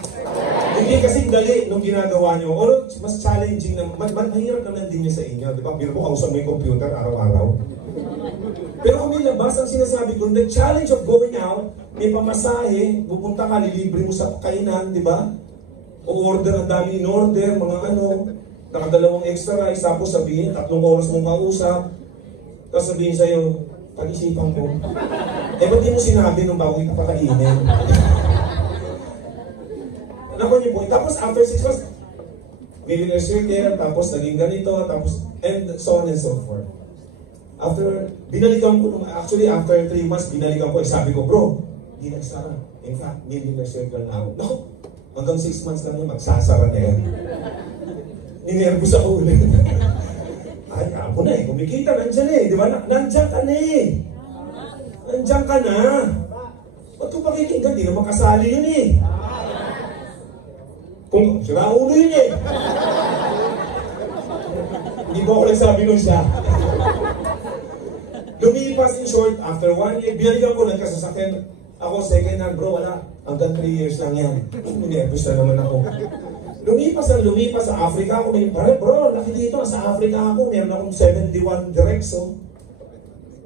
Hindi kasi dali nung ginagawa nyo. Or mas challenging na, mahirap naman din niya sa inyo. Di ba? Pero kung kausap mo yung computer araw-araw. Pero kung may labas, ang sinasabi ko, the challenge of going out, may pamasahe, pupunta ka, lilibre mo sa kainan, di ba? O order, ang dami in-order, mga nakadalawang extra rice, tapos sabihin, 3 oras mong kausap, tapos sabihin sa'yo, pag-isipan ko. Ba't di mo sinabi nung bago kita pakainin? Naku niyo po, tapos after 6 months, millionaire circle, tapos naging ganito, tapos, and so on and so forth. After, binalikan ko, actually after 3 months, binalikan ko, sabi ko, bro, hindi nagsara. In fact, millionaire circle na ako. Naku, hanggang 6 months lang yun, magsasara na yan. Ninervous ako ulit. Ay, ako na eh, kumikita, nandyan eh, di ba? Nandyan ka na eh. Nandyan ka na. Ba't kung pakikinggan, di na makasali yun eh. Kung sira ulo yun eh. Hindi po ako nagsabi nun siya. Lumipas in short, after 1 year, binalikan ko, nagkasasakyan. Ako, second hand, bro, wala. Hanggang 3 years lang yan. Nervous na naman ako. Lumipas sa Africa ako. Bro, laki dito, sa Africa ako. Meron akong 71 directs, so.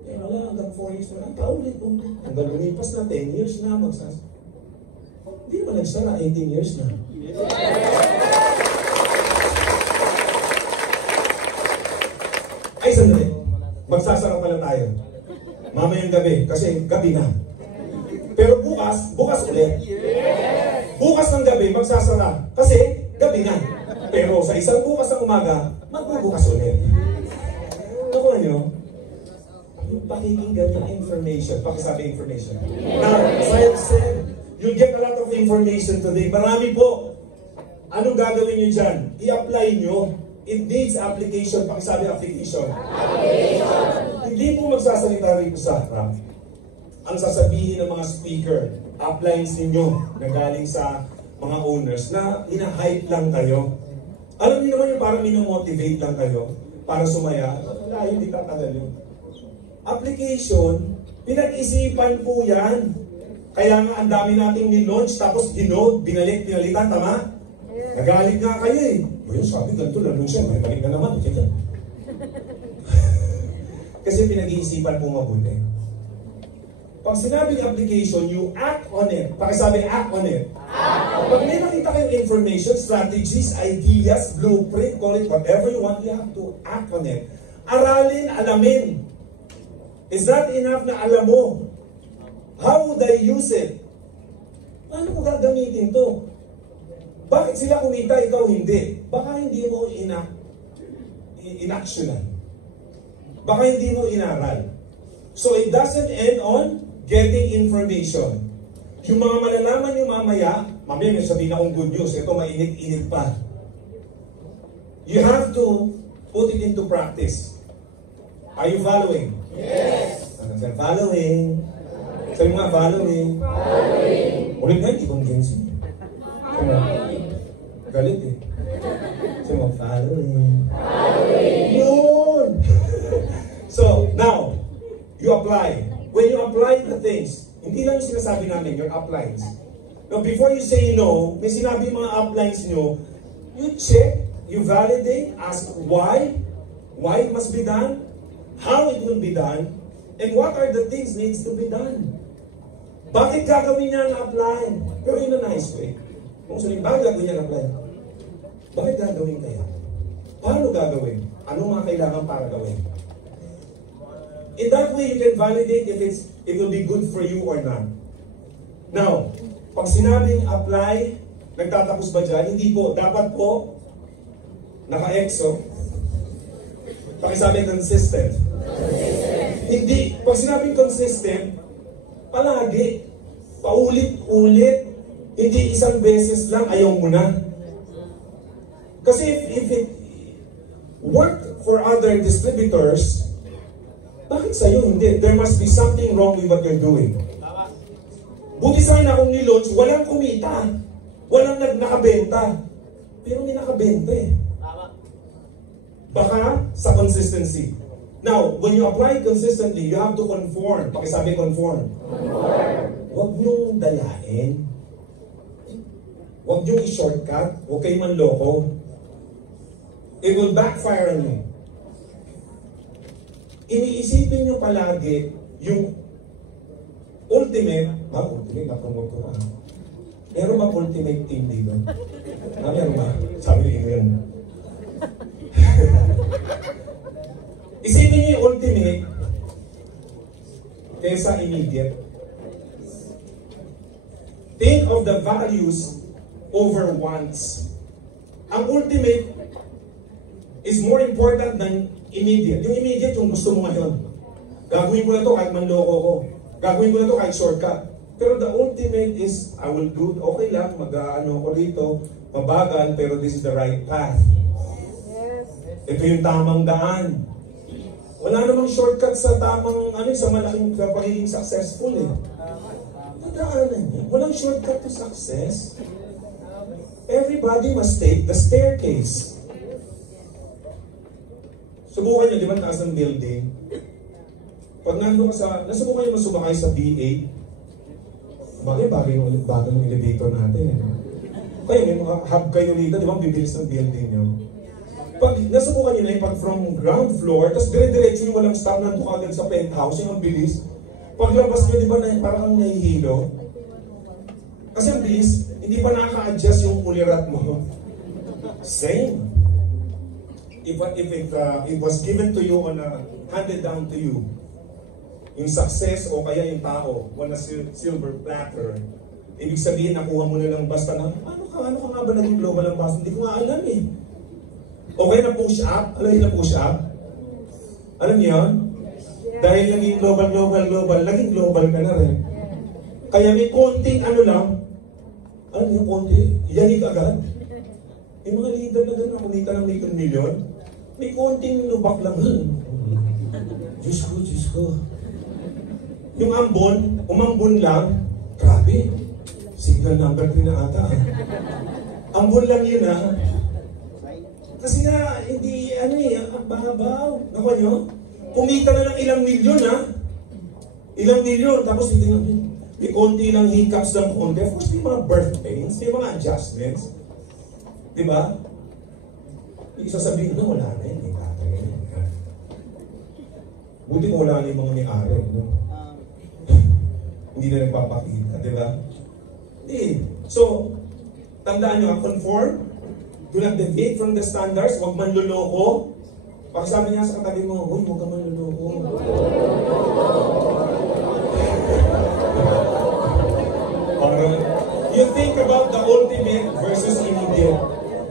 Eh, wala, hanggang 4 years na lang. Paulit. Hanggang lumipas na, 10 years na, Hindi naman nagsara, 18 years na. Ay, sandali. Magsasara pala tayo. Mamayang gabi, kasi gabi na. Pero bukas ulit. Bukas ng gabi, magsasara. Kasi gabi na. Pero sa isang bukas ng umaga, magbubukas ulit. Nakuha nyo? Yung pakikinggan ng information. Pakisabi information. Now, as I have said, you'll get a lot of information today. Marami po. Anong gagawin nyo dyan? I-apply nyo. It needs application. Pakisabi application. Hindi po magsasalita rito sa harap. Ang sasabihin ng mga speaker, uplines ninyo na galing sa mga owners na ina-hype lang kayo. Alam niyo naman yung parang minamotivate lang kayo para sumaya. Wala, hindi tatagal yun. Application, pinag-isipan po yan. Kaya nga ang dami nating ni-launch tapos binalikan, tama? Nagalit nga kayo eh. Ayun, sabi ganito lang siya, balik na naman. Kasi pinag-iisipan po mabuti. Pag sinabing application, you act on it. Pakisabi, act on it. Pag may nakita kayong information, strategies, ideas, blueprint, call it whatever you want, you have to act on it. Aralin, alamin. Is that enough na alam mo? How would I use it? Paano ko gagamitin to? Bakit sila kumita, ikaw hindi? Baka hindi mo in-actionan. Baka hindi mo inaral. So it doesn't end on getting information. Yung mga malalaman nyo mamaya may sabihin akong good news, ito mainit-init pa. You have to put it into practice. Are you following? Yes. Following. Sabi mga following. Ulit nga, hindi convincing. Galit eh. Sabi mga following. Yun! So, now, you apply. When you apply the things, hindi lang yung sinasabi namin, your uplines. Now, before you say no, may sinabi yung mga uplines nyo, you check, you validate, ask why it must be done, how it will be done, and what are the things needs to be done. Bakit gagawin niya ang upline? Pero in a nice way. Kung sabihin, bakit gagawin niya ang upline? Bakit gagawin kaya? Paano gagawin? Anong mga kailangan para gawin? In that way, you can validate if it will be good for you or not. Now, pag sinabing apply, nagtatapos ba dyan? Hindi po. Dapat po, naka-exo. Pakisabi consistent. Hindi. Pag sinabing consistent, palagi. Paulit-ulit. Hindi isang beses lang, ayaw mo na. Kasi if it worked for other distributors, bakit sa'yo hindi? There must be something wrong with what you're doing. Buti sana akong nilaunch, walang kumita. Walang nakabenta. Pero may nakabenta eh. Baka sa consistency. Now, when you apply consistently, you have to conform. Pakisabi conform. Huwag niyong dayain. Huwag niyong i-shortcut. Huwag kayong manloko. It will backfire on you. Iniisipin niyo palagi yung ultimate, napromote ko na. Meron ba ultimate team dito? Meron ba? Sabi niyo yun. Isipin niyo yung ultimate kesa immediate. Think of the values over wants. Ang ultimate is more important than immediate. Yung immediate, yung gusto mo ngayon. Gagawin ko na to kahit manloko ko. Gagawin ko na to kahit shortcut. Pero the ultimate is, I will do, okay lang, mag-ano ko dito, mabagal, pero this is the right path. Ito yung tamang daan. Wala namang shortcut sa tamang, sa malaking pagiging successful eh. Nadaanan niya. Walang shortcut to success. Everybody must take the staircase. Subukan nyo, di ba, taas ng building? Pag nandun ka sa, nasubukan nyo masumakay sa B8, bagay yung elevator natin. Kaya may mga hub kayo rito, di ba, bibilis ng building nyo. Pag nasubukan nyo na yung pag from ground floor, tapos dire-diretso yung walang stop, nandun ka agad sa penthouse, yung ang bilis. Paglabas nyo, di ba, parang kang nahihilo? Kasi ang bilis, hindi pa nakaka-adjust yung ulirat mo. Same. If it was given to you on a handed down to you, yung success o kaya yung tao on a silver platter, ibig sabihin nakuha mo na lang basta na, ano ka nga ba naging global ambassador? Hindi ko nga alam eh. Okay na push up? Alam niyo na push up? Alam niyo yun? Dahil naging global, naging global ka na rin. Kaya may konting ano lang, alam niyo konti, yanig agad. Yung mga leader na doon, kumita ng milyon, may konting lubak lang. Diyos ko. Yung ambon, umambon lang, grabe. Signal number 3 na ata. Ambon lang yun ha. Kasi nga, hindi, ang bahabaw. Nakuha nyo? Kumita na ng ilang milyon ha. Ilang milyon, tapos hindi nga, may konti lang hiccups ng konti. Of course, may mga birth pains, may mga adjustments. Diba? Yung sasabihin na wala na yun, may tatay na yun. Buti mo wala na yung mga may-ari, no? Hindi na nagpapakita, diba? Hindi. So, tandaan nyo, conform, do not deviate from the standards, huwag manluloko. Pakisabi niya sa katabi mo, huwag ka manluloko. You think about the ultimate versus immediate.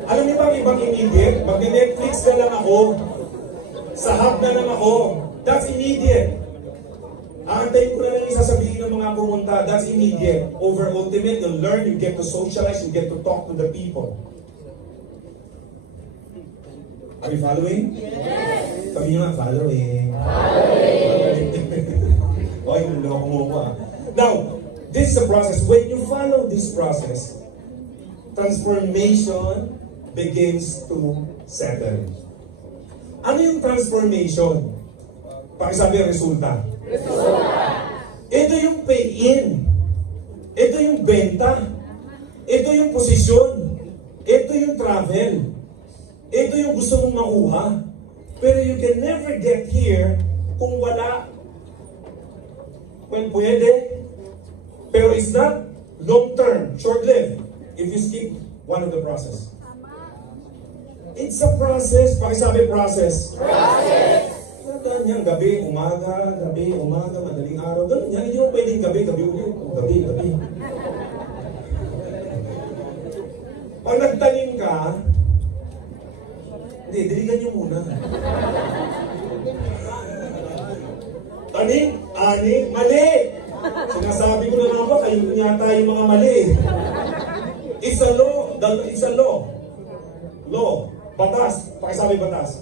Alam niyo ba ang ibang immediate? Mag-Netflix na lang ako. Sa hub na lang ako. That's immediate. Aantayin ko na lang yung sasabihin ng mga pumunta. That's immediate. Over ultimate, you learn, you get to socialize, you get to talk to the people. Are you following? Yes! Sabi niyo nga, following. Oy, naloko mo ko ah. Now, this is the process. When you follow this process, transformation begins to settle. Ano yung transformation? Pakisabi, resulta. Ito yung pay-in. Ito yung benta. Ito yung posisyon. Ito yung travel. Ito yung gusto mong makuha. Pero you can never get here kung wala. Well, pwede. Pero it's not long-term, short-lived, if you skip one of the process. It's a process. Pakisabi process. Process! Ganyan, gabi, umaga, madaling araw. Ganun yan. Hindi mo pwedeng gabi ulit. Gabi. Pag nagtanim ka, hindi, diligan nyo muna. Tanim, ani, mali! Sinasabi ko na nga ba, kayo yata yung mga mali. It's a law. It's a law. Law. Batas. Pakisabi batas.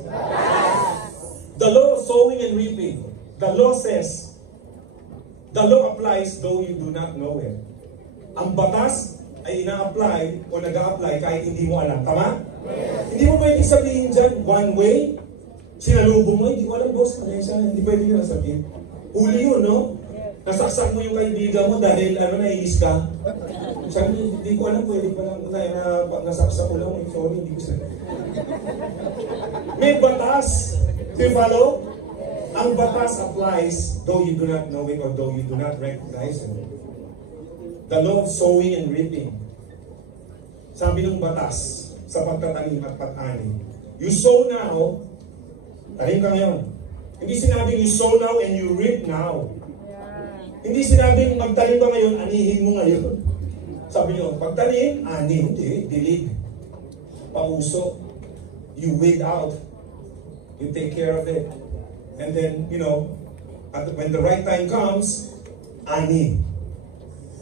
The law of sowing and reaping. The law says, the law applies though you do not know it. Ang batas ay ina-apply o nag-a-apply kahit hindi mo alam. Tama? Yes. Hindi mo pwedeng sabihin dyan, one way, sinalubong mo, hindi ko alam, boss, hindi pwede nyo nasabihin. Huli yun, no? Nasaksak mo yung kaibigan mo dahil nainis ka. Sabi, hindi ko alam, pwede pa lang nasaksak ko lang. Sorry, hindi ko sabi. May batas. Do you follow? Ang batas applies though you do not know it or though you do not recognize it. The law of sowing and reaping. Sabi ng batas sa pagtatanim at pag-ani. You sow now, tanim ka ngayon. Hindi sinabing you sow now and you reap now. Hindi sinabing magtanim ka ngayon, anihin mo ngayon. Sabi nyo, pagtanim, ani, hindi, dilig. Pauso. You weed out. You take care of it. And then, when the right time comes, ani.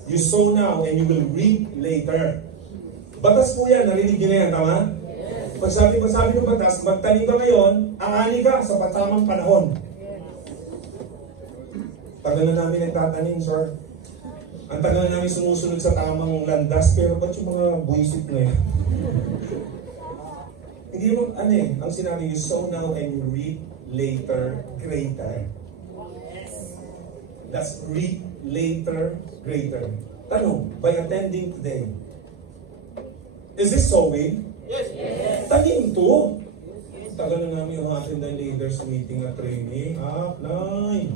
You sow now and you will reap later. Batas po yan, narinig nyo na yan, tama? Yes. Pag sabi ng batas, magtanim ka ngayon, aani ka sa patamang panahon. Yes. Tagal na namin nagtatanim, sir. Ang tagal na namin sumusunod sa tamang landas, pero ba't yung mga buwisit na yan? Hindi mo, ang sinabi, you sow now and you reap later greater. That's reap later greater. Tanong, by attending today, is this sowing? Yes. Tanim to. Tagal na namin yung attend ng leaders meeting at training. Line.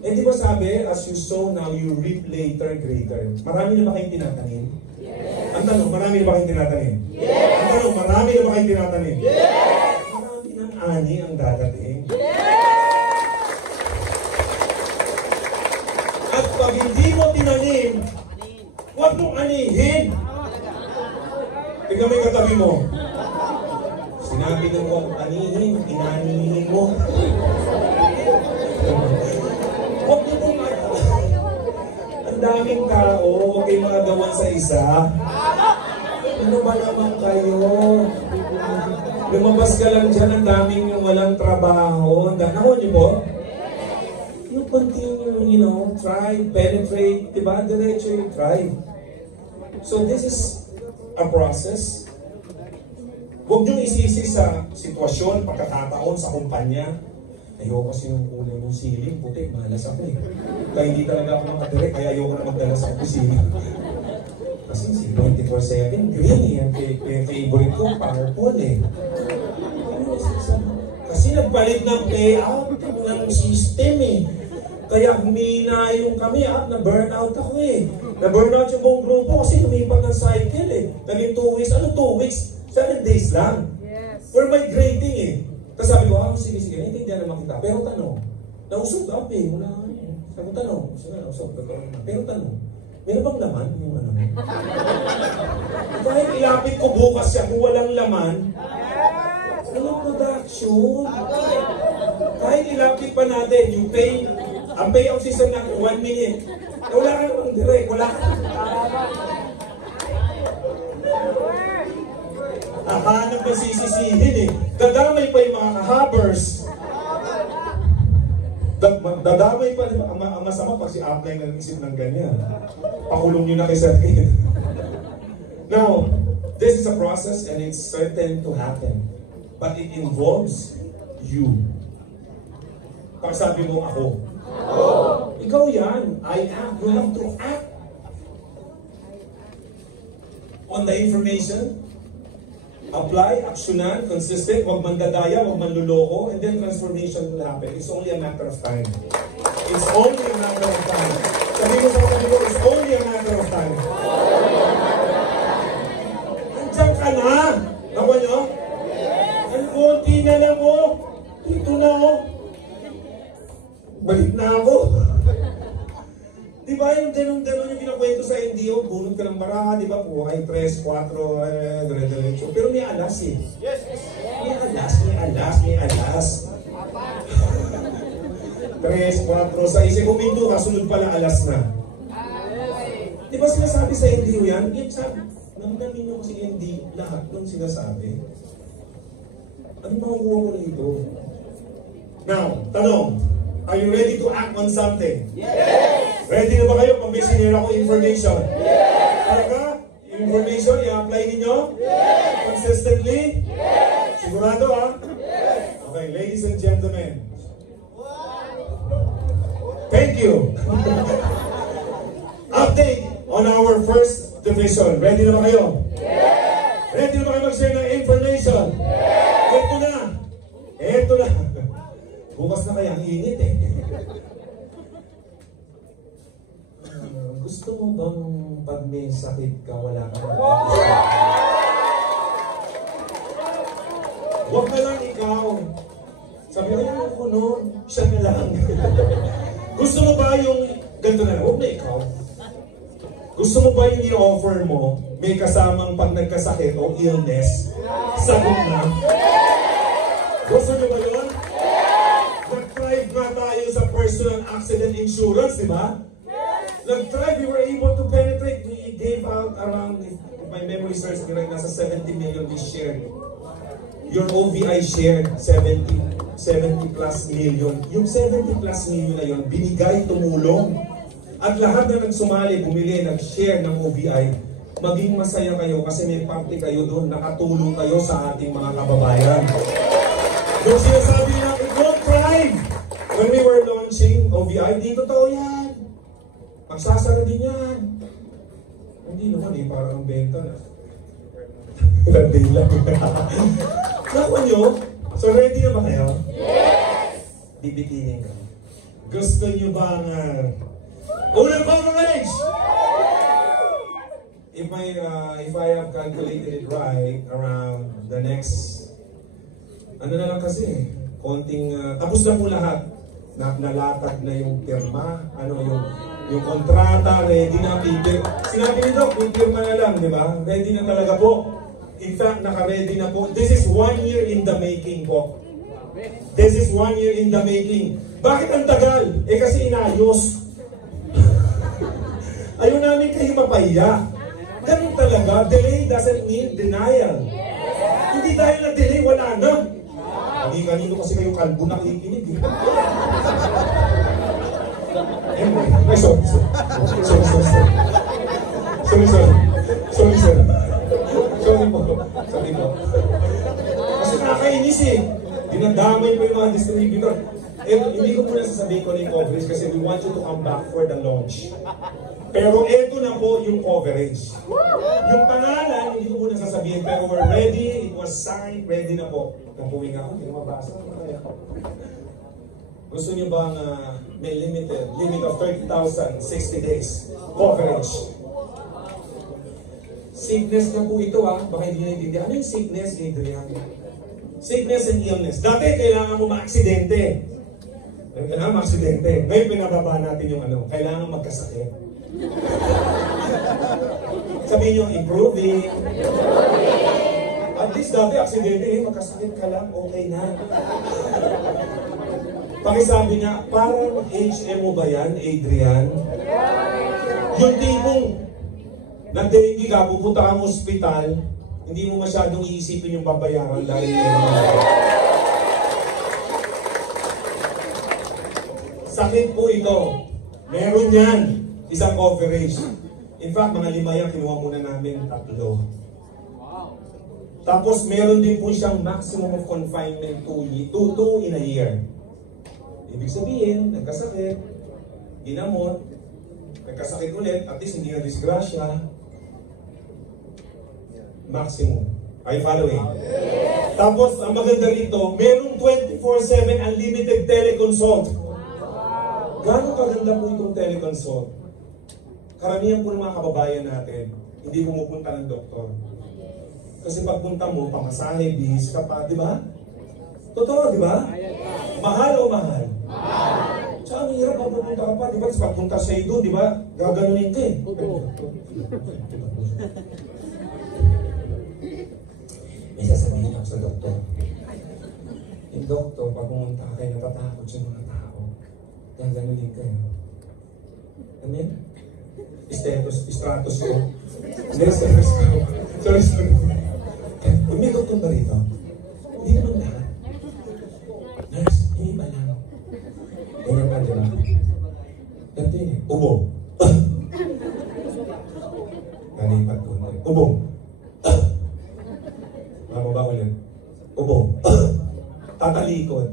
Di ba sabi, as you sow now, you reap later greater. Marami na ba kayong tinatanim? Yes. Ang tanong, marami na ba kayong tinatanim? Yes. Ang tanong, marami na ba kayong tinatanim? Yes. Marami ng ani ang dadating. Yes. At pag hindi mo tinanim, huwag mong anihin. Tingnan mo yung katabi mo. Sinabi ng huwag anihin, inanihin mo. Huwag niyo pong ang daming tao, huwag kayong mga gawan sa isa. Ano ba naman kayo? Lumabas ka lang dyan, ang daming walang trabaho. Nakuha niyo po? You continue, try, penetrate, diba? Diretso you try. So this is a process. Huwag niyong isisi sa sitwasyon, pagkakataon, sa kumpanya. Ayoko kasi yung kulay ng siling, puti, malas ako eh. Kaya hindi talaga ako makadirect, kaya ayoko na magdala sa opisina. Kasi si 24/7, green eh. Yung favorite ko, powerful eh. Kasi nagpalit ng payout ng system eh. Kaya humina yung kami na burnout ako eh. Na-burnout yung buong grupo kasi lumipat ng cycle eh. Naging 2 weeks. Ano 2 weeks? 7 days lang. Yes. We're migrating eh. Tapos sabi ko, sige, naiintindihan naman kita. Pero tanong, nausog up eh. Sabi ko, tanong. Pero tanong, meron bang laman yung ano mo? Kahit ilapit ko bukas siya kung walang laman, walang production. Kahit ilapit pa natin, yung pay, ang payout system natin, 1 minute. Wala ka naman direct, wala ka. Hanap na sisisihin eh. Dadamay pa yung mga kahabers. Dadamay pa. Ang masama pag si Upline nag-isip ng ganyan. Pakulong nyo na kay Sir Ed. Now, this is a process and it's certain to happen. But it involves you. Pag sabi mo ako. Ikaw yan. I act. You have to act. on the information, apply, aksyonan, consistent, huwag mandadaya, huwag manluloko, and then transformation will happen. It's only a matter of time. It's only a matter of time. Sabi mo sa sabi ko, it's only a matter of time. Nandiyan ka na! Nakuha nyo? Ang konti na lang oh! Dito na oh! Balik na ako! Di ba yung ganun-ganun yung kinakwento sa NDO, bunot ka ng baraha, di ba? Buhay, 3, 4, dire-diretso. Pero may alas eh. May alas. 3, 4, 6, kuminto ka, sunod pala alas na. Di ba sinasabi sa NDO yan? Yan sabi, namdamin nyo kasi NDO, lahat nung sinasabi. Ano makukuha ko rito? Now, tanong, are you ready to act on something? Yes! Ready na ba kayo pag may sinira ko information? Yes! Talaga? Information, i-apply ninyo? Yes! Consistently? Yes! Sigurado ha? Yes! Okay, ladies and gentlemen. Thank you. Update on our first division. Ready na ba kayo? Yes! Ready na ba kayo mag-share ng information? Yes! Ito na. Bukas na kaya ang init eh. Gusto mo bang pag may sakit ka, wala ka na? Huwag na lang ikaw. Sabi ko noon, siya na lang. Gusto mo ba yung ganito na lang? Huwag na ikaw. Gusto mo ba yung i-offer mo, may kasamang pag nagkasakit o illness, sagot na? Gusto nyo ba yun? Nag-thrive nga tayo sa personal accident insurance, di ba? Nag-thrive, we were able to penetrate. We gave out around, if my memory serves me right, nasa 70 million we shared. Your OVI shared 70 plus million. Yung 70 plus million na yun, binigay, tumulong. At lahat na nagsumali, bumili, nag-share ng OVI, maging masaya kayo kasi may parte kayo doon, nakatulong kayo sa ating mga kababayan. Yung sinasabi na, don't thrive! When we were launching OVI, di totoo yan. Magsasara din yan. Hindi naman eh, parang ang benta na. Hindi lang. Nakuha nyo? So ready na ba kayo? Yes! Bibitinin ka. Gusto nyo ba nga unang coverage? If I have calculated it right, around the next ano na lang kasi, konting, tapos na po lahat. Nalatag na yung pirma, yung kontrata, ready na, sinabi ni Doc, yung pirma na lang, di ba? Ready na talaga po. In fact, naka-ready na po. This is 1 year in the making po. This is 1 year in the making. Bakit ang tagal? Eh kasi inayos. Ayaw namin kayo mapahiya. Ganun talaga, delay doesn't mean denial. Hindi dahil na delay, wala na. Kanino kasi kayo kalbo nakikinig eh. Anyway, ay sorry. Sorry po. Kasi nakakainis eh. Dinadamay po yung mga distributor. Hindi ko muna sasabihin ko na yung coverage kasi we want you to come back for the launch. Pero eto na po yung coverage. Yung pangalan, hindi ko muna sasabihin, pero we're ready, it was signed, ready na po. Napuwing ako, hindi ko mabasa. Gusto nyo bang may limit of 30,000, 60 days coverage? Sickness na po ito baka hindi naiintindihan. Ano yung sickness, Adrian? Sickness and illness. Dati kailangan mo ma-aksidente. Kailangan ma-aksidente. Ngayon pinababa natin yung kailangan magkasakit. Sabihin nyo, improving. At least dati, aksidente, magkasakit ka lang, okay na. Pakisabi niya, parang HM mo ba yan, Adrian? Yung tipong, nag-dengue ka, pupunta kang ospital, hindi mo masyadong iisipin yung babayaran dahil sakit po ito. Meron yan. Isang coverage. In fact, mga 5 yan, kinuha muna namin 3. Tapos, meron din po siyang maximum of confinement 2 in a year. Ibig sabihin, nagkasakit, ginamot, nagkasakit ulit, at least hindi na disgrasya. maximum. Are you following? Tapos, ang maganda rito, merong 24/7 unlimited teleconsult. Gano'ng kaganda po itong teleconsult? Karamihan po ng mga kababayan natin, hindi pumupunta ng doktor. Kasi pagpunta mo, pamasahe, bihis ka pa, di ba? Totoo, di ba? Mahal o mahal? Mahal. Tsaka ang hirap pag pupunta ka pa, di ba? Tapos pagpunta sa iyo, di ba? Gaganunin ka eh. May sasabihin ako sa doktor. Yung doktor, pag pumunta ka kayo, natatakot yung mga tao. Gaganunin ka eh. Ano yan? Stratos ko. Hindi, stratos ko. Sorry. Kung may doktor ba rito? Hindi naman lahat. Nurse, hindi ba lang? Ganyan ka, di ba? Ganito yun eh. Ubo. Nalipat ko. Ubo. Mababa ulit. Ubo. Tatalikod.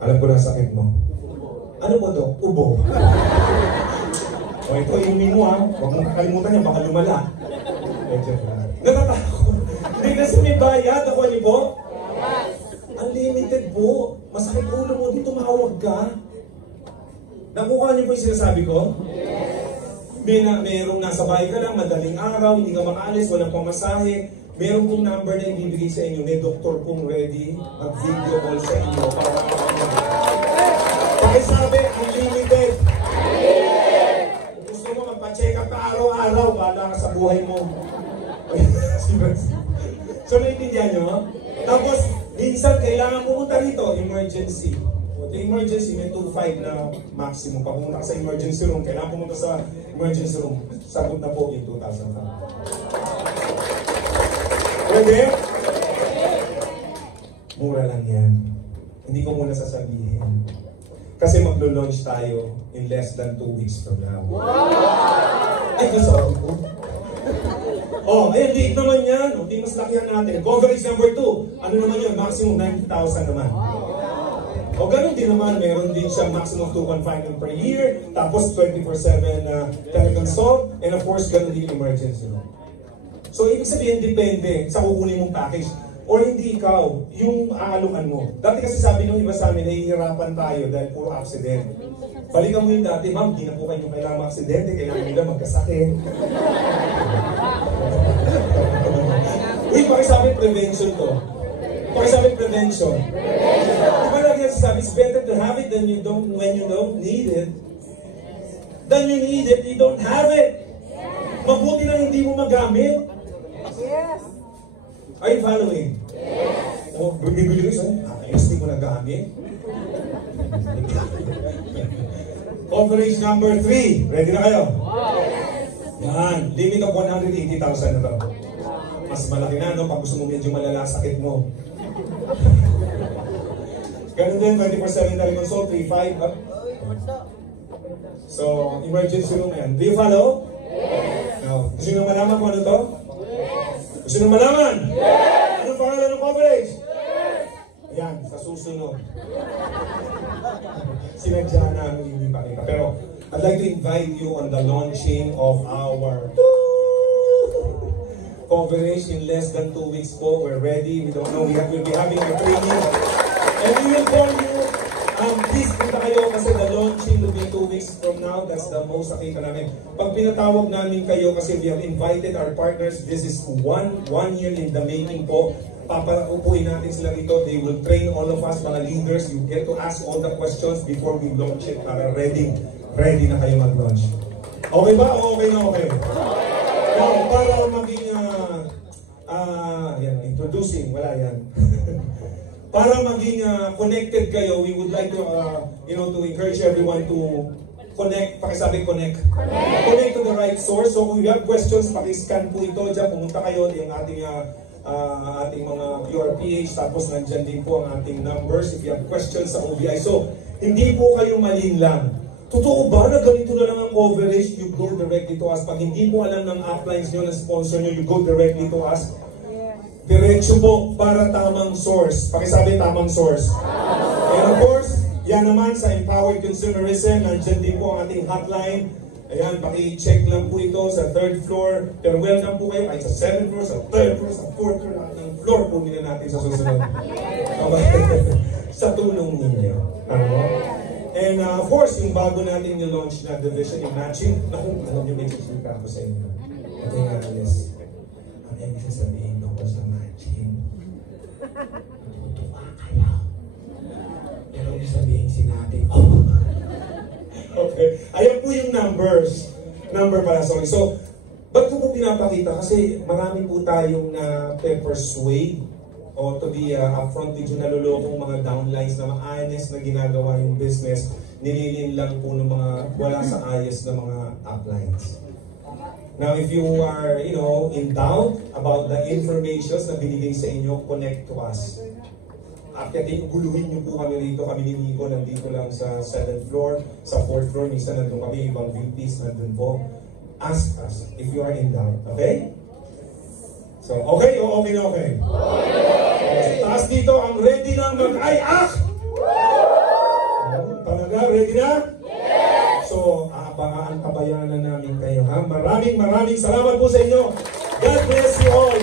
Alam ko na sakit mo. Ano mo to? Ubo. O ito, inumin mo ha. Huwag mong kakalimutan yan, baka lumala. Natatakot. Hindi kasi may bayad. Ako niyo po? Unlimited po. Masakit ulo mo, di tumawag ka. Nakuha niyo po yung sinasabi ko? Merong nasa bahay ka lang, madaling araw, hindi ka makaalis, walang pamasahe. Meron pong number na ibibigay sa inyo. May doktor pong ready mag-video call sa inyo para makakalimutan. Pakisabi, unlimited. Gusto mo magpa-check up ka araw-araw, bahala ka sa buhay mo. So, naiintindihan nyo? Tapos, minsan kailangan pumunta rito, emergency. O, the emergency, may 2.5 na maximum. Pag pumunta ka sa emergency room, kailangan pumunta sa emergency room. Sagot na po yung 2,000. Pwede? Mura lang yan. Hindi ko muna sasabihin. Kasi maglo-launch tayo in less than 2 weeks from now. Wow! Ay, gusto ko. Oh, ayun, liit naman yan. O, di mas lakihan natin. Coverage number 2. Ano naman yun? Maximum 90,000 naman. O, ganun din naman. Meron din siya maximum 2.5 per year. Tapos 24/7 teleconsult. And of course, ganun din emergency. So, ibig sabihin, depende sa kukunin mong package. Or hindi ikaw, yung aalukan mo. Dati kasi sabi ng iba sa amin, nahihirapan tayo dahil puro accident. Balikan mo yung dati, ma'am, di na po kayo kailangan aksidente, kailangan nila magkasakit. Uy, pakisabi prevention to. Pakisabi prevention. Di ba lagi nasasabi, it's better to have it than you don't, when you don't need it. Than you need it, you don't have it. Mabuti na hindi mo magamit. Yes. Are you following? Yes. O, bibili ko sa'yo, ayos, di mo nagamit. Coverage number 3. Ready na kayo? Yan. Limit of 180,000 na to. Mas malaki na, no? Pag gusto mo medyo malala sakit mo. Ganun din, 24/7 teleconsult, 3.5. So, emergency room na yan. Do you follow? Yes. Now, gusto nyo malaman kung ano to? Yes. Gusto nyo malaman? Yes. Anong pangalan ng coverage? Yes. Ayan, sa susunod. Sinadya namin yung ipakita. Pero, I'd like to invite you on the launching of our coverage in less than 2 weeks po. We're ready. We don't know. We'll be having our training. And we will call you. Please, punta kayo kasi the launching will be 2 weeks from now. That's the most nakita namin. Pag pinatawag namin kayo kasi we have invited our partners. This is one year in the making po. Papaupuin natin sila dito. They will train all of us, mga leaders. You get to ask all the questions before we launch it. Para ready na kayo mag-launch. Okay ba? Okay na okay? Now, para maging yan, introducing, wala yan. Para maging connected kayo, we would like to, to encourage everyone to connect. Pakisabi connect. Connect to the right source. So kung you have questions, pakiscan po ito dyan. Pumunta kayo yung ating mga QRPH. Tapos nandyan din po ang ating numbers if you have questions sa OBI. So hindi po kayo malinlang. Totoo ba na ganito na lang ang coverage? You go directly to us. Pag hindi mo alam ng uplines nyo, ng sponsor nyo, you go directly to us. Diretso po para tamang source. Pakisabi tamang source. And of course, yan naman sa Empowered Consumerism, nandiyan din po ang ating hotline. Ayan, paki-check lang po ito sa 3rd floor. Pero welcome po kayo kahit sa 7th floor, sa 3rd floor, sa 4th floor. Lahat ng floor po nila natin sa susunod. Okay. Sa tulong ninyo. And of course, yung bago natin yung-launch na division, yung matching. Naku, alam nyo, may susuka ako sa inyo. Ate nga, Alice. Ang ibig sasabihin ko sa matching. Natutuwa kayo. Pero ibig sabihin sinabi ko. Okay. Ayan po yung numbers. Number pala, sorry. So, ba't ko po pinapakita? Kasi marami po tayong persuade o to be upfront with yung nalulokong mga downlines na ma-honest na ginagawa yung business, nililin lang po ng mga wala sa ayos na mga uplines. Now, if you are, in doubt about the information na binigay sa inyo, connect to us. Akyatin, guluhin niyo po kami rito. Kami ni Nico nandito lang sa 7th floor, sa 4th floor. Minsan nandun kami, ibang VPs nandun po. Ask us if you are in doubt. Okay? So, okay o okay na okay? Okay. Taas dito ang ready na mag-ay-ak! Talaga, ready na? Yes! So, abangan, tabayanan namin kayo. Ha? Maraming salamat po sa inyo. God bless you all.